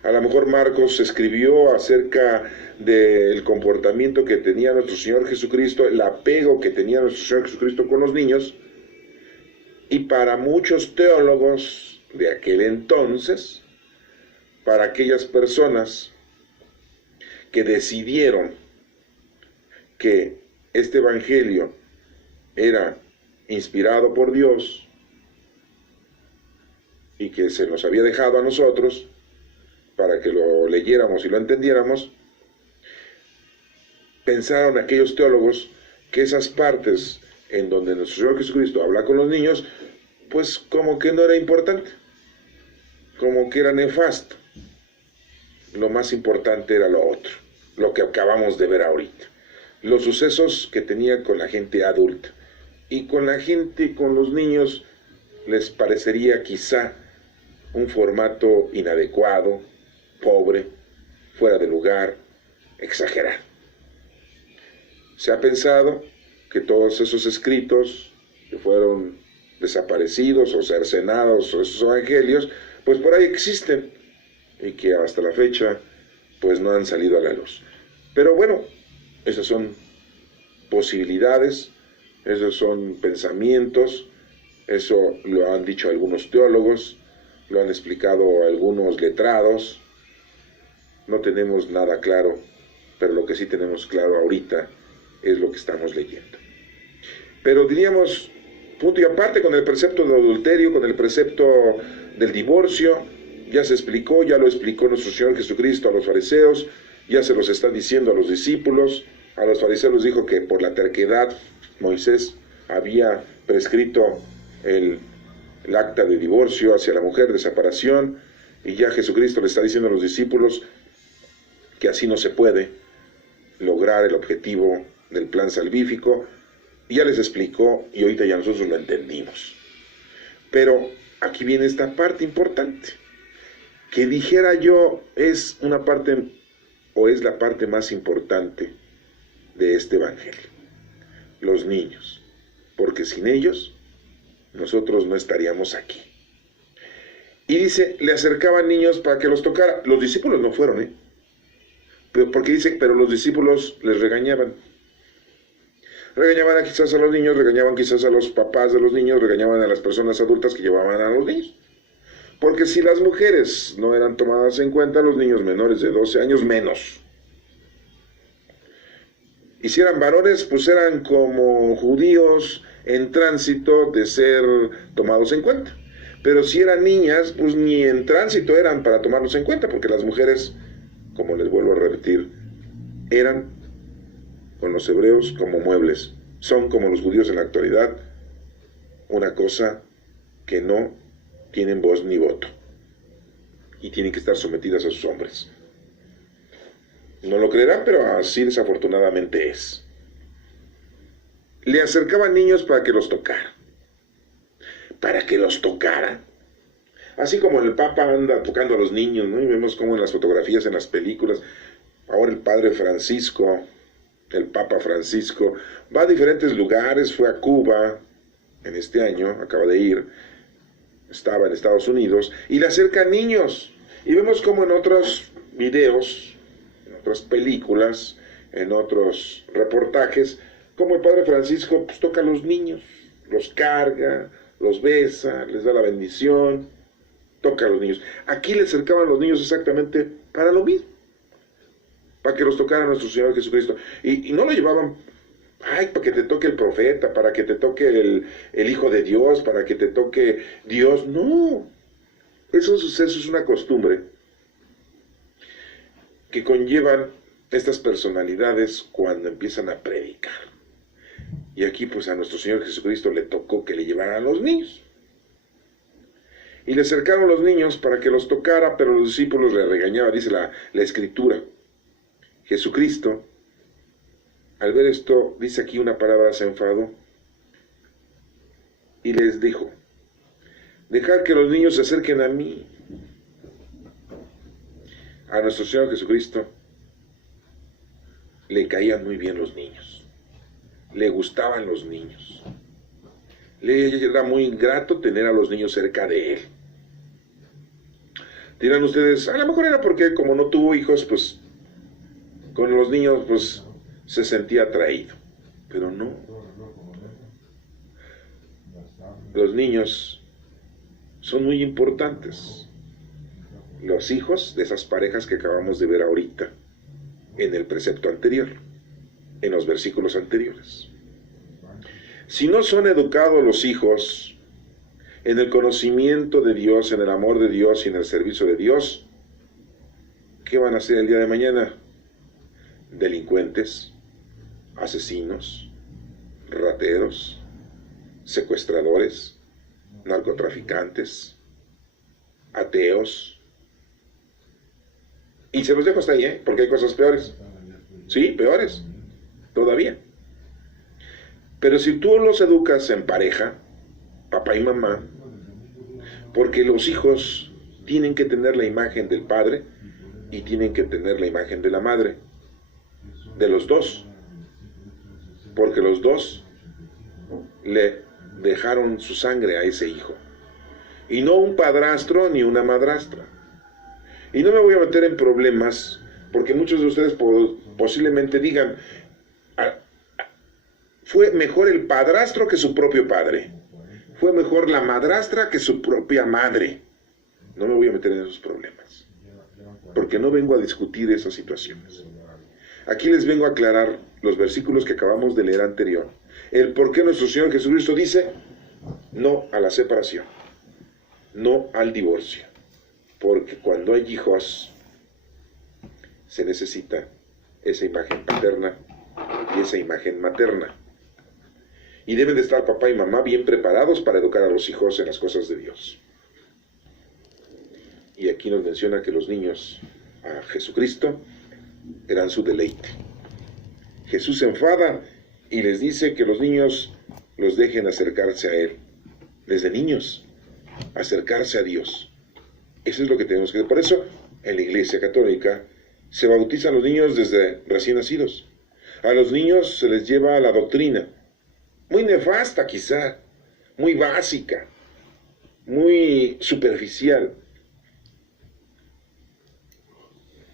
A lo mejor Marcos escribió acerca del comportamiento que tenía nuestro Señor Jesucristo, el apego que tenía nuestro Señor Jesucristo con los niños, y para muchos teólogos de aquel entonces, para aquellas personas que decidieron que este Evangelio era inspirado por Dios y que se nos había dejado a nosotros para que lo leyéramos y lo entendiéramos, pensaron aquellos teólogos que esas partes en donde nuestro Señor Jesucristo habla con los niños pues como que no era importante, como que era nefasto. Lo más importante era lo otro, lo que acabamos de ver ahorita, los sucesos que tenía con la gente adulta. Y con la gente, con los niños, les parecería quizá un formato inadecuado, pobre, fuera de lugar, exagerado. Se ha pensado que todos esos escritos que fueron desaparecidos o cercenados, o esos evangelios, pues por ahí existen y que hasta la fecha pues no han salido a la luz. Pero bueno, esas son posibilidades, esos son pensamientos, eso lo han dicho algunos teólogos, lo han explicado algunos letrados. No tenemos nada claro, pero lo que sí tenemos claro ahorita es lo que estamos leyendo. Pero diríamos, punto y aparte, con el precepto del adulterio, con el precepto del divorcio, ya se explicó, ya lo explicó nuestro Señor Jesucristo a los fariseos, ya se los está diciendo a los discípulos. A los fariseos les dijo que por la terquedad Moisés había prescrito el acta de divorcio hacia la mujer, de separación, y ya Jesucristo le está diciendo a los discípulos que así no se puede lograr el objetivo del plan salvífico, y ya les explicó, y ahorita ya nosotros lo entendimos. Pero aquí viene esta parte importante, que dijera yo es una parte, o es la parte más importante de este evangelio, los niños, porque sin ellos nosotros no estaríamos aquí. Y dice, le acercaban niños para que los tocara. Los discípulos no fueron, porque dice, pero los discípulos les regañaban. Regañaban quizás a los niños, regañaban quizás a los papás de los niños, regañaban a las personas adultas que llevaban a los niños. Porque si las mujeres no eran tomadas en cuenta, los niños menores de 12 años menos. Y si eran varones, pues eran como judíos en tránsito de ser tomados en cuenta. Pero si eran niñas, pues ni en tránsito eran para tomarlos en cuenta, porque las mujeres, como les vuelvo a repetir, eran con los hebreos como muebles. Son como los judíos en la actualidad, una cosa que no tienen voz ni voto. Y tienen que estar sometidas a sus hombres. No lo creerán, pero así desafortunadamente es. Le acercaban niños para que los tocara. Para que los tocara. Así como el Papa anda tocando a los niños, ¿no? Y vemos como en las fotografías, en las películas, ahora el Padre Francisco, el Papa Francisco, va a diferentes lugares, fue a Cuba en este año, acaba de ir, estaba en Estados Unidos, y le acercan niños. Y vemos como en otros videos, en otras películas, en otros reportajes, como el Padre Francisco pues, toca a los niños, los carga, los besa, les da la bendición, toca a los niños. Aquí le acercaban a los niños exactamente para lo mismo, para que los tocara nuestro Señor Jesucristo. Y no lo llevaban, ay, para que te toque el profeta, para que te toque el Hijo de Dios, para que te toque Dios. No, eso es una costumbre que conllevan estas personalidades cuando empiezan a predicar. Y aquí pues a nuestro Señor Jesucristo le tocó que le llevaran a los niños. Y le acercaron los niños para que los tocara, pero los discípulos le regañaban, dice la Escritura. Jesucristo, al ver esto, dice aquí una palabra, se enfadó y les dijo, dejad que los niños se acerquen a mí. A nuestro Señor Jesucristo le caían muy bien los niños, le gustaban los niños, le era muy grato tener a los niños cerca de él. Dirán ustedes, a lo mejor era porque como no tuvo hijos, pues con los niños pues se sentía atraído, pero no. Los niños son muy importantes. Los hijos de esas parejas que acabamos de ver ahorita en el precepto anterior, en los versículos anteriores. Si no son educados los hijos en el conocimiento de Dios, en el amor de Dios y en el servicio de Dios, ¿qué van a hacer el día de mañana? Delincuentes, asesinos, rateros, secuestradores, narcotraficantes, ateos. Y se los dejo hasta ahí, porque hay cosas peores. Sí, peores, todavía. Pero si tú los educas en pareja, papá y mamá, porque los hijos tienen que tener la imagen del padre y tienen que tener la imagen de la madre, de los dos, porque los dos le dejaron su sangre a ese hijo, y no un padrastro ni una madrastra. Y no me voy a meter en problemas, porque muchos de ustedes posiblemente digan, fue mejor el padrastro que su propio padre, fue mejor la madrastra que su propia madre. No me voy a meter en esos problemas, porque no vengo a discutir esas situaciones. Aquí les vengo a aclarar los versículos que acabamos de leer anterior, el por qué nuestro Señor Jesucristo dice no a la separación, no al divorcio, porque cuando hay hijos se necesita esa imagen paterna y esa imagen materna. Y deben de estar papá y mamá bien preparados para educar a los hijos en las cosas de Dios. Y aquí nos menciona que los niños a Jesucristo eran su deleite. Jesús se enfada y les dice que los niños los dejen acercarse a Él. Desde niños, acercarse a Dios. Eso es lo que tenemos que hacer. Por eso, en la Iglesia Católica, se bautizan los niños desde recién nacidos. A los niños se les lleva a la doctrina, muy nefasta quizá, muy básica, muy superficial.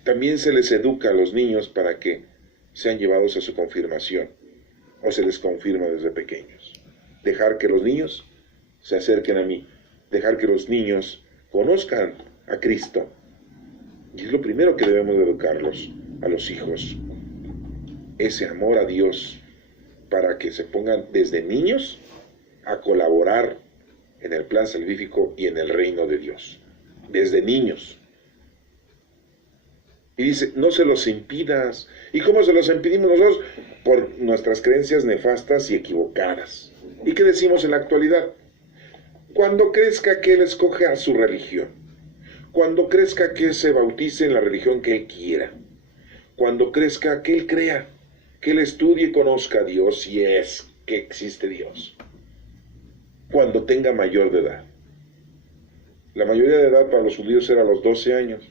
También se les educa a los niños para que sean llevados a su confirmación, o se les confirma desde pequeños. Dejar que los niños se acerquen a mí, dejar que los niños conozcan a Cristo. Y es lo primero que debemos de educarlos a los hijos, ese amor a Dios, para que se pongan desde niños a colaborar en el plan salvífico y en el reino de Dios. Desde niños. Y dice, no se los impidas. ¿Y cómo se los impedimos nosotros? Por nuestras creencias nefastas y equivocadas. ¿Y qué decimos en la actualidad? Cuando crezca que él escoge a su religión. Cuando crezca que se bautice en la religión que él quiera. Cuando crezca que él crea, que él estudie y conozca a Dios, si es que existe Dios. Cuando tenga mayor de edad. La mayoría de edad para los judíos era a los 12 años.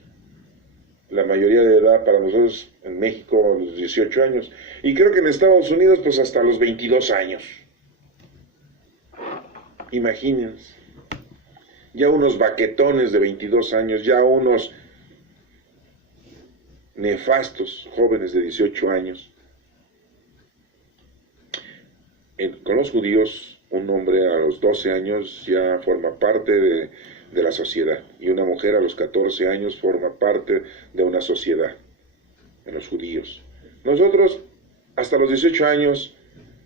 La mayoría de edad para nosotros en México a los 18 años. Y creo que en Estados Unidos pues hasta los 22 años. Imagínense. Ya unos baquetones de 22 años, ya unos nefastos jóvenes de 18 años. Con los judíos, un hombre a los 12 años ya forma parte de la sociedad, y una mujer a los 14 años forma parte de una sociedad, en los judíos. Nosotros hasta los 18 años,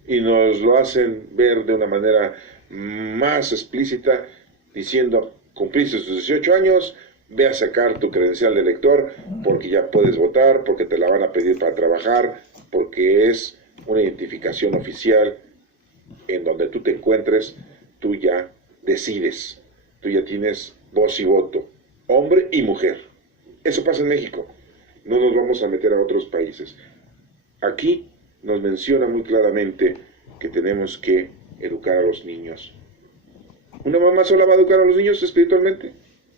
y nos lo hacen ver de una manera más explícita, diciendo, cumpliste tus 18 años, ve a sacar tu credencial de elector, porque ya puedes votar, porque te la van a pedir para trabajar, porque es una identificación oficial en donde tú te encuentres, tú ya decides, tú ya tienes voz y voto, hombre y mujer. Eso pasa en México, no nos vamos a meter a otros países. Aquí nos menciona muy claramente que tenemos que educar a los niños. ¿Una mamá sola va a educar a los niños espiritualmente?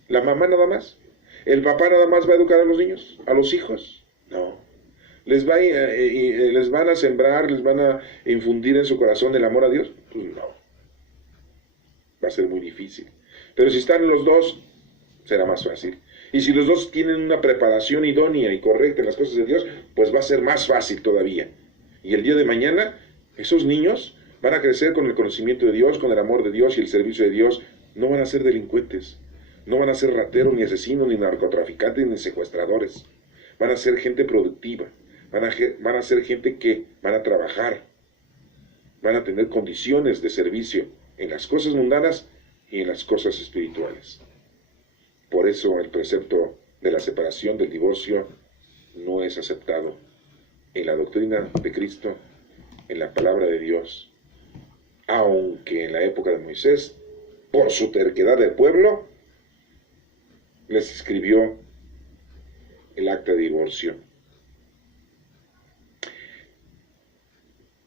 ¿La mamá nada más? ¿El papá nada más va a educar a los niños? ¿A los hijos? No. ¿Les van a sembrar, les van a infundir en su corazón el amor a Dios? Pues no. Va a ser muy difícil. Pero si están los dos, será más fácil. Y si los dos tienen una preparación idónea y correcta en las cosas de Dios, pues va a ser más fácil todavía. Y el día de mañana, esos niños van a crecer con el conocimiento de Dios, con el amor de Dios y el servicio de Dios. No van a ser delincuentes, no van a ser rateros, ni asesinos, ni narcotraficantes, ni secuestradores. Van a ser gente productiva, van a ser gente que van a trabajar, van a tener condiciones de servicio en las cosas mundanas y en las cosas espirituales. Por eso el precepto de la separación, del divorcio, no es aceptado en la doctrina de Cristo, en la palabra de Dios, aunque en la época de Moisés por su terquedad del pueblo, les escribió el acta de divorcio.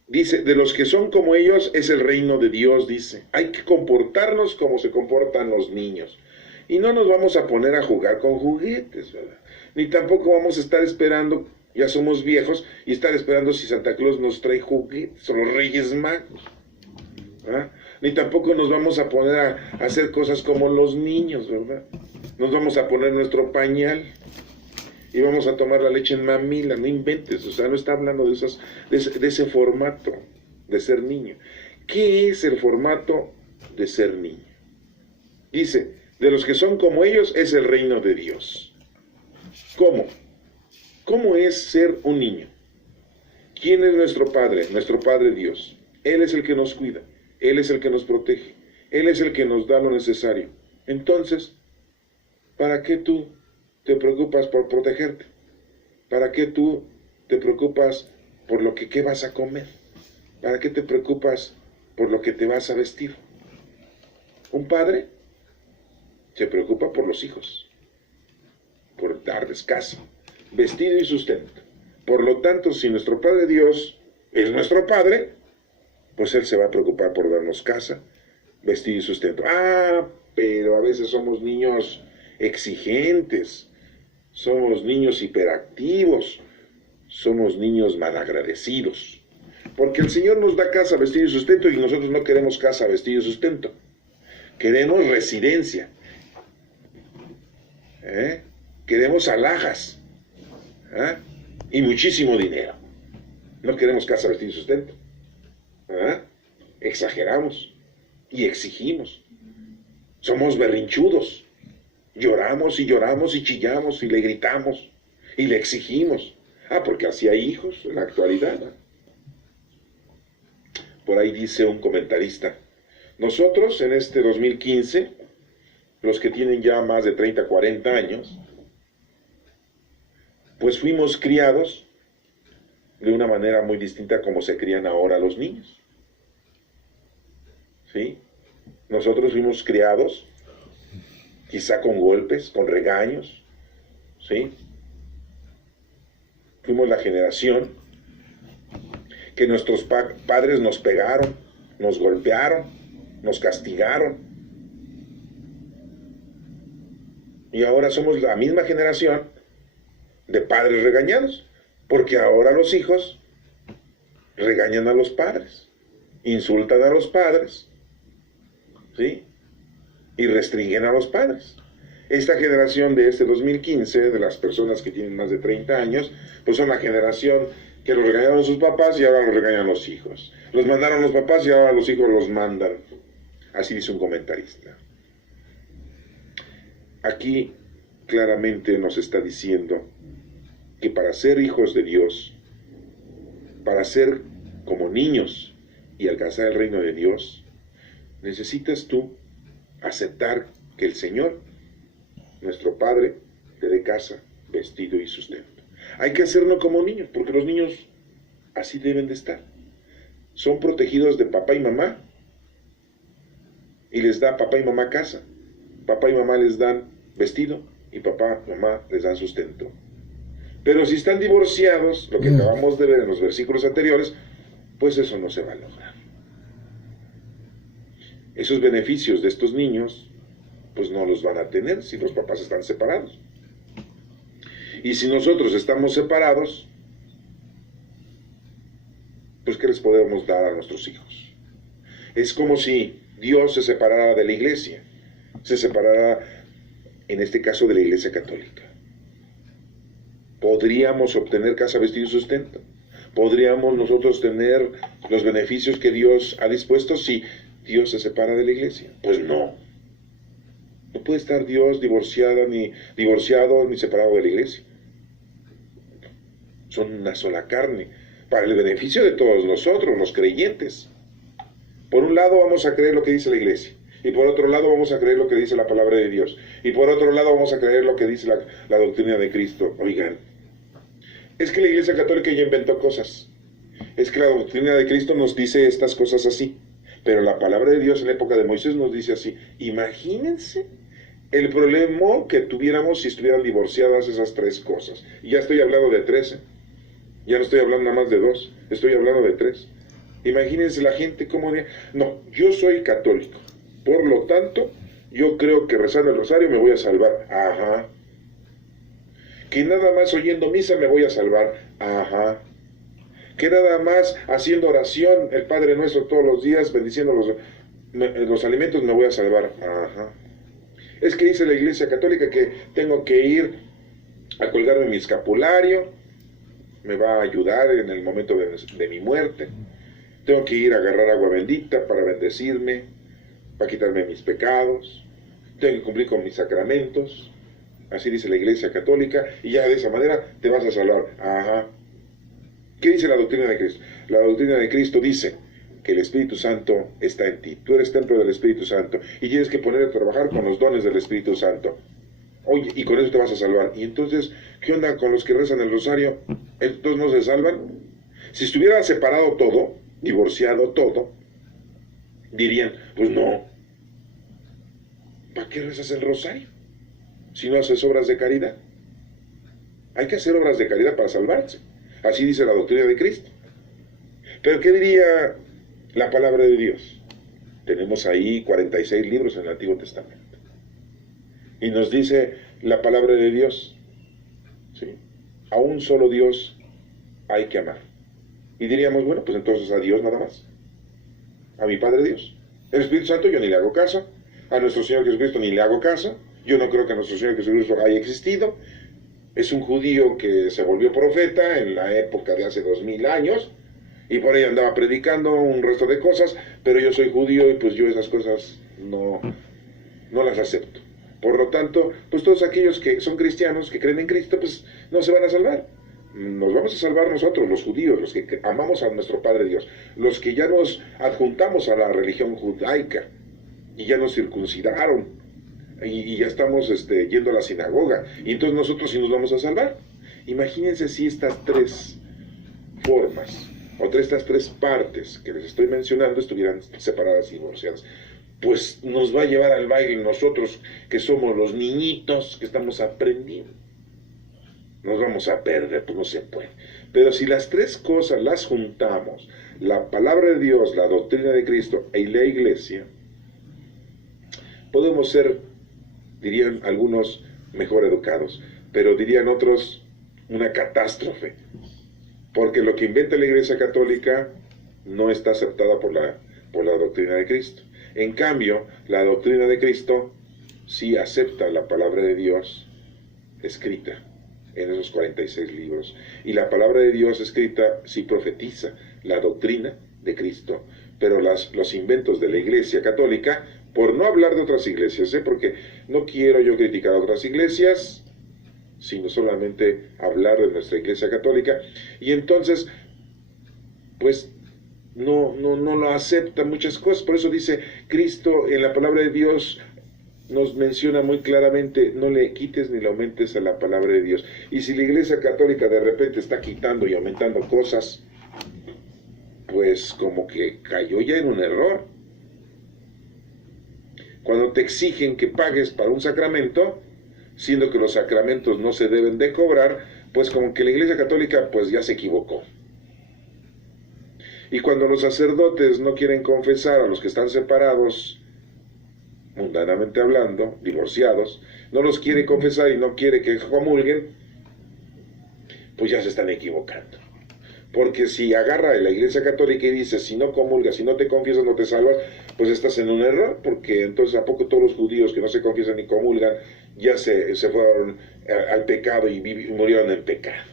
Dice, de los que son como ellos es el reino de Dios, dice. Hay que comportarnos como se comportan los niños. Y no nos vamos a poner a jugar con juguetes, ¿verdad? Ni tampoco vamos a estar esperando, ya somos viejos, y estar esperando si Santa Claus nos trae juguetes, o los Reyes Magos, ¿verdad? Ni tampoco nos vamos a poner a hacer cosas como los niños, ¿verdad? Nos vamos a poner nuestro pañal y vamos a tomar la leche en mamila, no inventes, o sea, no está hablando de ese formato de ser niño. ¿Qué es el formato de ser niño? Dice, de los que son como ellos es el reino de Dios. ¿Cómo? ¿Cómo es ser un niño? ¿Quién es nuestro Padre? Nuestro Padre Dios. Él es el que nos cuida, Él es el que nos protege, Él es el que nos da lo necesario. Entonces, ¿para qué tú te preocupas por protegerte? ¿Para qué tú te preocupas por lo que qué vas a comer? ¿Para qué te preocupas por lo que te vas a vestir? Un padre se preocupa por los hijos, por darles casa, vestido y sustento. Por lo tanto, si nuestro Padre Dios es nuestro Padre, pues Él se va a preocupar por darnos casa, vestido y sustento. Pero a veces somos niños exigentes, somos niños hiperactivos, somos niños malagradecidos, porque el Señor nos da casa, vestido y sustento, y nosotros no queremos casa, vestido y sustento. Queremos residencia, queremos alhajas, y muchísimo dinero. No queremos casa, vestido y sustento. Exageramos y exigimos. Somos berrinchudos. Lloramos y lloramos y chillamos y le gritamos y le exigimos. Porque así hay hijos en la actualidad, ¿no? Por ahí dice un comentarista, nosotros en este 2015, los que tienen ya más de 30, 40 años, pues fuimos criados de una manera muy distinta a como se crían ahora los niños. ¿Sí? Nosotros fuimos criados quizá con golpes, con regaños, ¿sí? Fuimos la generación que nuestros padres nos pegaron, nos golpearon, nos castigaron. Y ahora somos la misma generación de padres regañados, porque ahora los hijos regañan a los padres, insultan a los padres, ¿sí? Y restringen a los padres. Esta generación de este 2015, de las personas que tienen más de 30 años, pues son la generación que los regañaron sus papás y ahora los regañan los hijos. Los mandaron los papás y ahora los hijos los mandan. Así dice un comentarista. Aquí claramente nos está diciendo que para ser hijos de Dios, para ser como niños y alcanzar el reino de Dios, necesitas tú aceptar que el Señor, nuestro Padre, te dé casa, vestido y sustento. Hay que hacerlo como niños, porque los niños así deben de estar. Son protegidos de papá y mamá, y les da papá y mamá casa. Papá y mamá les dan vestido, y papá y mamá les dan sustento. Pero si están divorciados, lo que acabamos de ver en los versículos anteriores, pues eso no se va a lograr. Esos beneficios de estos niños, pues no los van a tener si los papás están separados. Y si nosotros estamos separados, pues ¿qué les podemos dar a nuestros hijos? Es como si Dios se separara de la iglesia, se separara, en este caso, de la iglesia católica. ¿Podríamos obtener casa, vestido y sustento? ¿Podríamos nosotros tener los beneficios que Dios ha dispuesto si Dios se separa de la iglesia? Pues no. No puede estar Dios divorciado ni separado de la iglesia. Son una sola carne, para el beneficio de todos nosotros, los creyentes. Por un lado vamos a creer lo que dice la iglesia, y por otro lado vamos a creer lo que dice la palabra de Dios, y por otro lado vamos a creer lo que dice la doctrina de Cristo. Oigan, es que la iglesia católica ya inventó cosas. Es que la doctrina de Cristo nos dice estas cosas así. Pero la palabra de Dios en la época de Moisés nos dice así, imagínense el problema que tuviéramos si estuvieran divorciadas esas tres cosas. Y ya estoy hablando de 13, ya no estoy hablando nada más de 2, estoy hablando de 3. Imagínense la gente como diría, no, yo soy católico, por lo tanto, yo creo que rezando el rosario me voy a salvar. Ajá. Que nada más oyendo misa me voy a salvar. Ajá. Que nada más haciendo oración, el Padre Nuestro todos los días, bendiciendo los alimentos me voy a salvar. Ajá. Es que dice la Iglesia Católica que tengo que ir a colgarme mi escapulario, me va a ayudar en el momento de mi muerte. Tengo que ir a agarrar agua bendita para bendecirme, para quitarme mis pecados. Tengo que cumplir con mis sacramentos. Así dice la Iglesia Católica, y ya de esa manera te vas a salvar. Ajá. ¿Qué dice la doctrina de Cristo? La doctrina de Cristo dice que el Espíritu Santo está en ti. Tú eres templo del Espíritu Santo y tienes que poner a trabajar con los dones del Espíritu Santo. Oye, y con eso te vas a salvar. Y entonces, ¿qué onda con los que rezan el rosario? ¿Estos no se salvan? Si estuviera separado todo, divorciado todo, dirían, pues no, ¿para qué rezas el rosario si no haces obras de caridad? Hay que hacer obras de caridad para salvarse. Así dice la doctrina de Cristo. Pero ¿qué diría la palabra de Dios? Tenemos ahí 46 libros en el Antiguo Testamento. Y nos dice la palabra de Dios, ¿sí? A un solo Dios hay que amar. Y diríamos, bueno, pues entonces a Dios nada más. A mi Padre Dios. El Espíritu Santo yo ni le hago caso. A nuestro Señor Jesucristo ni le hago caso. Yo no creo que nuestro Señor Jesucristo haya existido. Es un judío que se volvió profeta en la época de hace 2000 años. Y por ahí andaba predicando un resto de cosas. Pero yo soy judío y pues yo esas cosas no las acepto. Por lo tanto, pues todos aquellos que son cristianos, que creen en Cristo, pues no se van a salvar. Nos vamos a salvar nosotros, los judíos, los que amamos a nuestro Padre Dios, los que ya nos adjuntamos a la religión judaica y ya nos circuncidaron y ya estamos yendo a la sinagoga, y entonces nosotros sí nos vamos a salvar. Imagínense si estas tres formas, o estas tres partes que les estoy mencionando estuvieran separadas y divorciadas. Pues nos va a llevar al baile nosotros que somos los niñitos que estamos aprendiendo. Nos vamos a perder, pues no se puede. Pero si las tres cosas las juntamos, la palabra de Dios, la doctrina de Cristo y la Iglesia, podemos ser, dirían algunos, mejor educados, pero dirían otros, una catástrofe. Porque lo que inventa la Iglesia Católica no está aceptada por la doctrina de Cristo. En cambio, la doctrina de Cristo sí acepta la palabra de Dios escrita en esos 46 libros. Y la palabra de Dios escrita sí profetiza la doctrina de Cristo. Pero los inventos de la Iglesia Católica, por no hablar de otras iglesias, porque no quiero yo criticar a otras iglesias, sino solamente hablar de nuestra Iglesia Católica, y entonces, pues, no lo acepta muchas cosas. Por eso dice Cristo en la palabra de Dios, nos menciona muy claramente, no le quites ni le aumentes a la palabra de Dios. Y si la Iglesia Católica de repente está quitando y aumentando cosas, pues como que cayó ya en un error. Cuando te exigen que pagues para un sacramento, siendo que los sacramentos no se deben de cobrar, pues como que la Iglesia Católica pues ya se equivocó. Y cuando los sacerdotes no quieren confesar a los que están separados, mundanamente hablando, divorciados, no los quiere confesar y no quiere que comulguen, pues ya se están equivocando. Porque si agarra la Iglesia Católica y dice, si no comulgas, si no te confiesas, no te salvas, pues estás en un error, porque entonces ¿a poco todos los judíos que no se confiesan ni comulgan ya se fueron al pecado y murieron en pecado?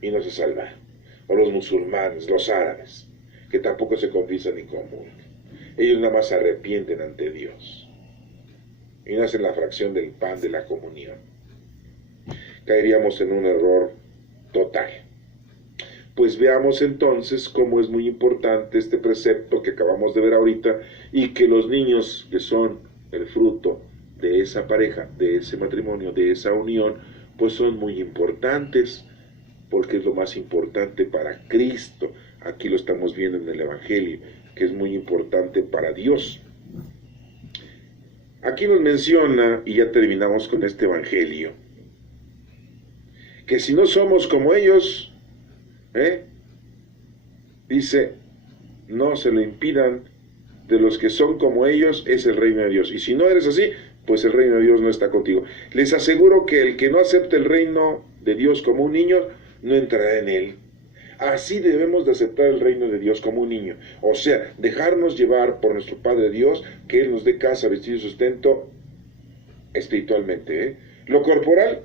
Y no se salvaron. O los musulmanes, los árabes, que tampoco se confiesan ni comulgan. Ellos nada más se arrepienten ante Dios y no hacen la fracción del pan de la comunión. Caeríamos en un error total. Pues veamos entonces cómo es muy importante este precepto que acabamos de ver ahorita, y que los niños que son el fruto de esa pareja, de ese matrimonio, de esa unión, pues son muy importantes, porque es lo más importante para Cristo. Aquí lo estamos viendo en el Evangelio. que es muy importante para Dios. Aquí nos menciona, y ya terminamos con este evangelio, que si no somos como ellos, dice, no se lo impidan, de los que son como ellos es el reino de Dios. Y si no eres así, pues el reino de Dios no está contigo. Les aseguro que el que no acepte el reino de Dios como un niño, no entrará en él. Así debemos de aceptar el reino de Dios como un niño. O sea, dejarnos llevar por nuestro Padre Dios, que Él nos dé casa, vestido y sustento espiritualmente. Lo corporal,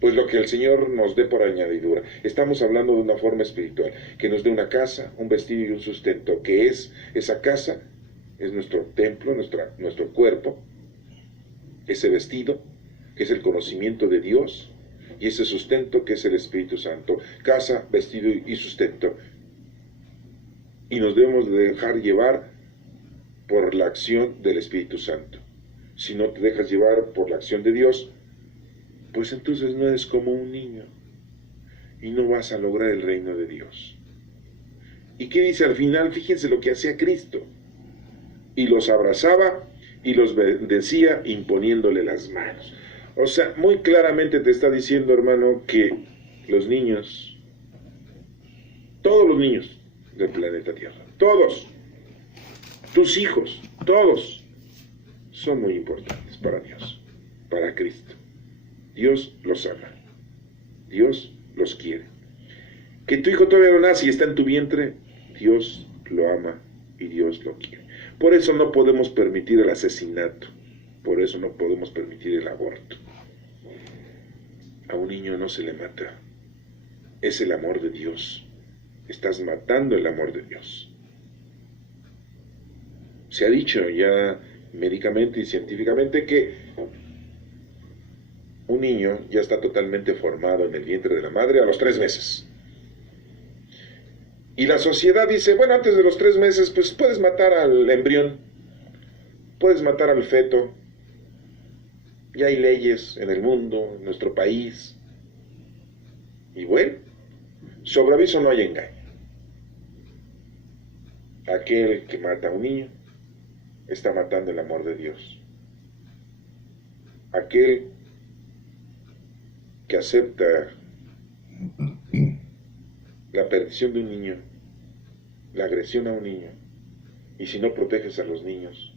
pues lo que el Señor nos dé por añadidura. Estamos hablando de una forma espiritual, que nos dé una casa, un vestido y un sustento, que es esa casa, es nuestro templo, nuestro cuerpo, ese vestido, que es el conocimiento de Dios, y ese sustento que es el Espíritu Santo. Casa, vestido y sustento. Y nos debemos de dejar llevar por la acción del Espíritu Santo. Si no te dejas llevar por la acción de Dios, pues entonces no eres como un niño y no vas a lograr el reino de Dios. ¿Y qué dice al final? Fíjense lo que hacía Cristo. Y los abrazaba y los bendecía imponiéndole las manos. O sea, muy claramente te está diciendo, hermano, que los niños, todos los niños del planeta Tierra, todos, tus hijos, todos, son muy importantes para Dios, para Cristo. Dios los ama, Dios los quiere. Que tu hijo todavía no nace y está en tu vientre, Dios lo ama y Dios lo quiere. Por eso no podemos permitir el asesinato, por eso no podemos permitir el aborto. A un niño no se le mata, es el amor de Dios. Estás matando el amor de Dios. Se ha dicho ya médicamente y científicamente que un niño ya está totalmente formado en el vientre de la madre a los 3 meses. Y la sociedad dice, bueno, antes de los 3 meses, pues puedes matar al embrión, puedes matar al feto. Ya hay leyes en el mundo, en nuestro país. Y bueno, sobre aviso no hay engaño. Aquel que mata a un niño está matando el amor de Dios. Aquel que acepta la perdición de un niño, la agresión a un niño, y si no proteges a los niños,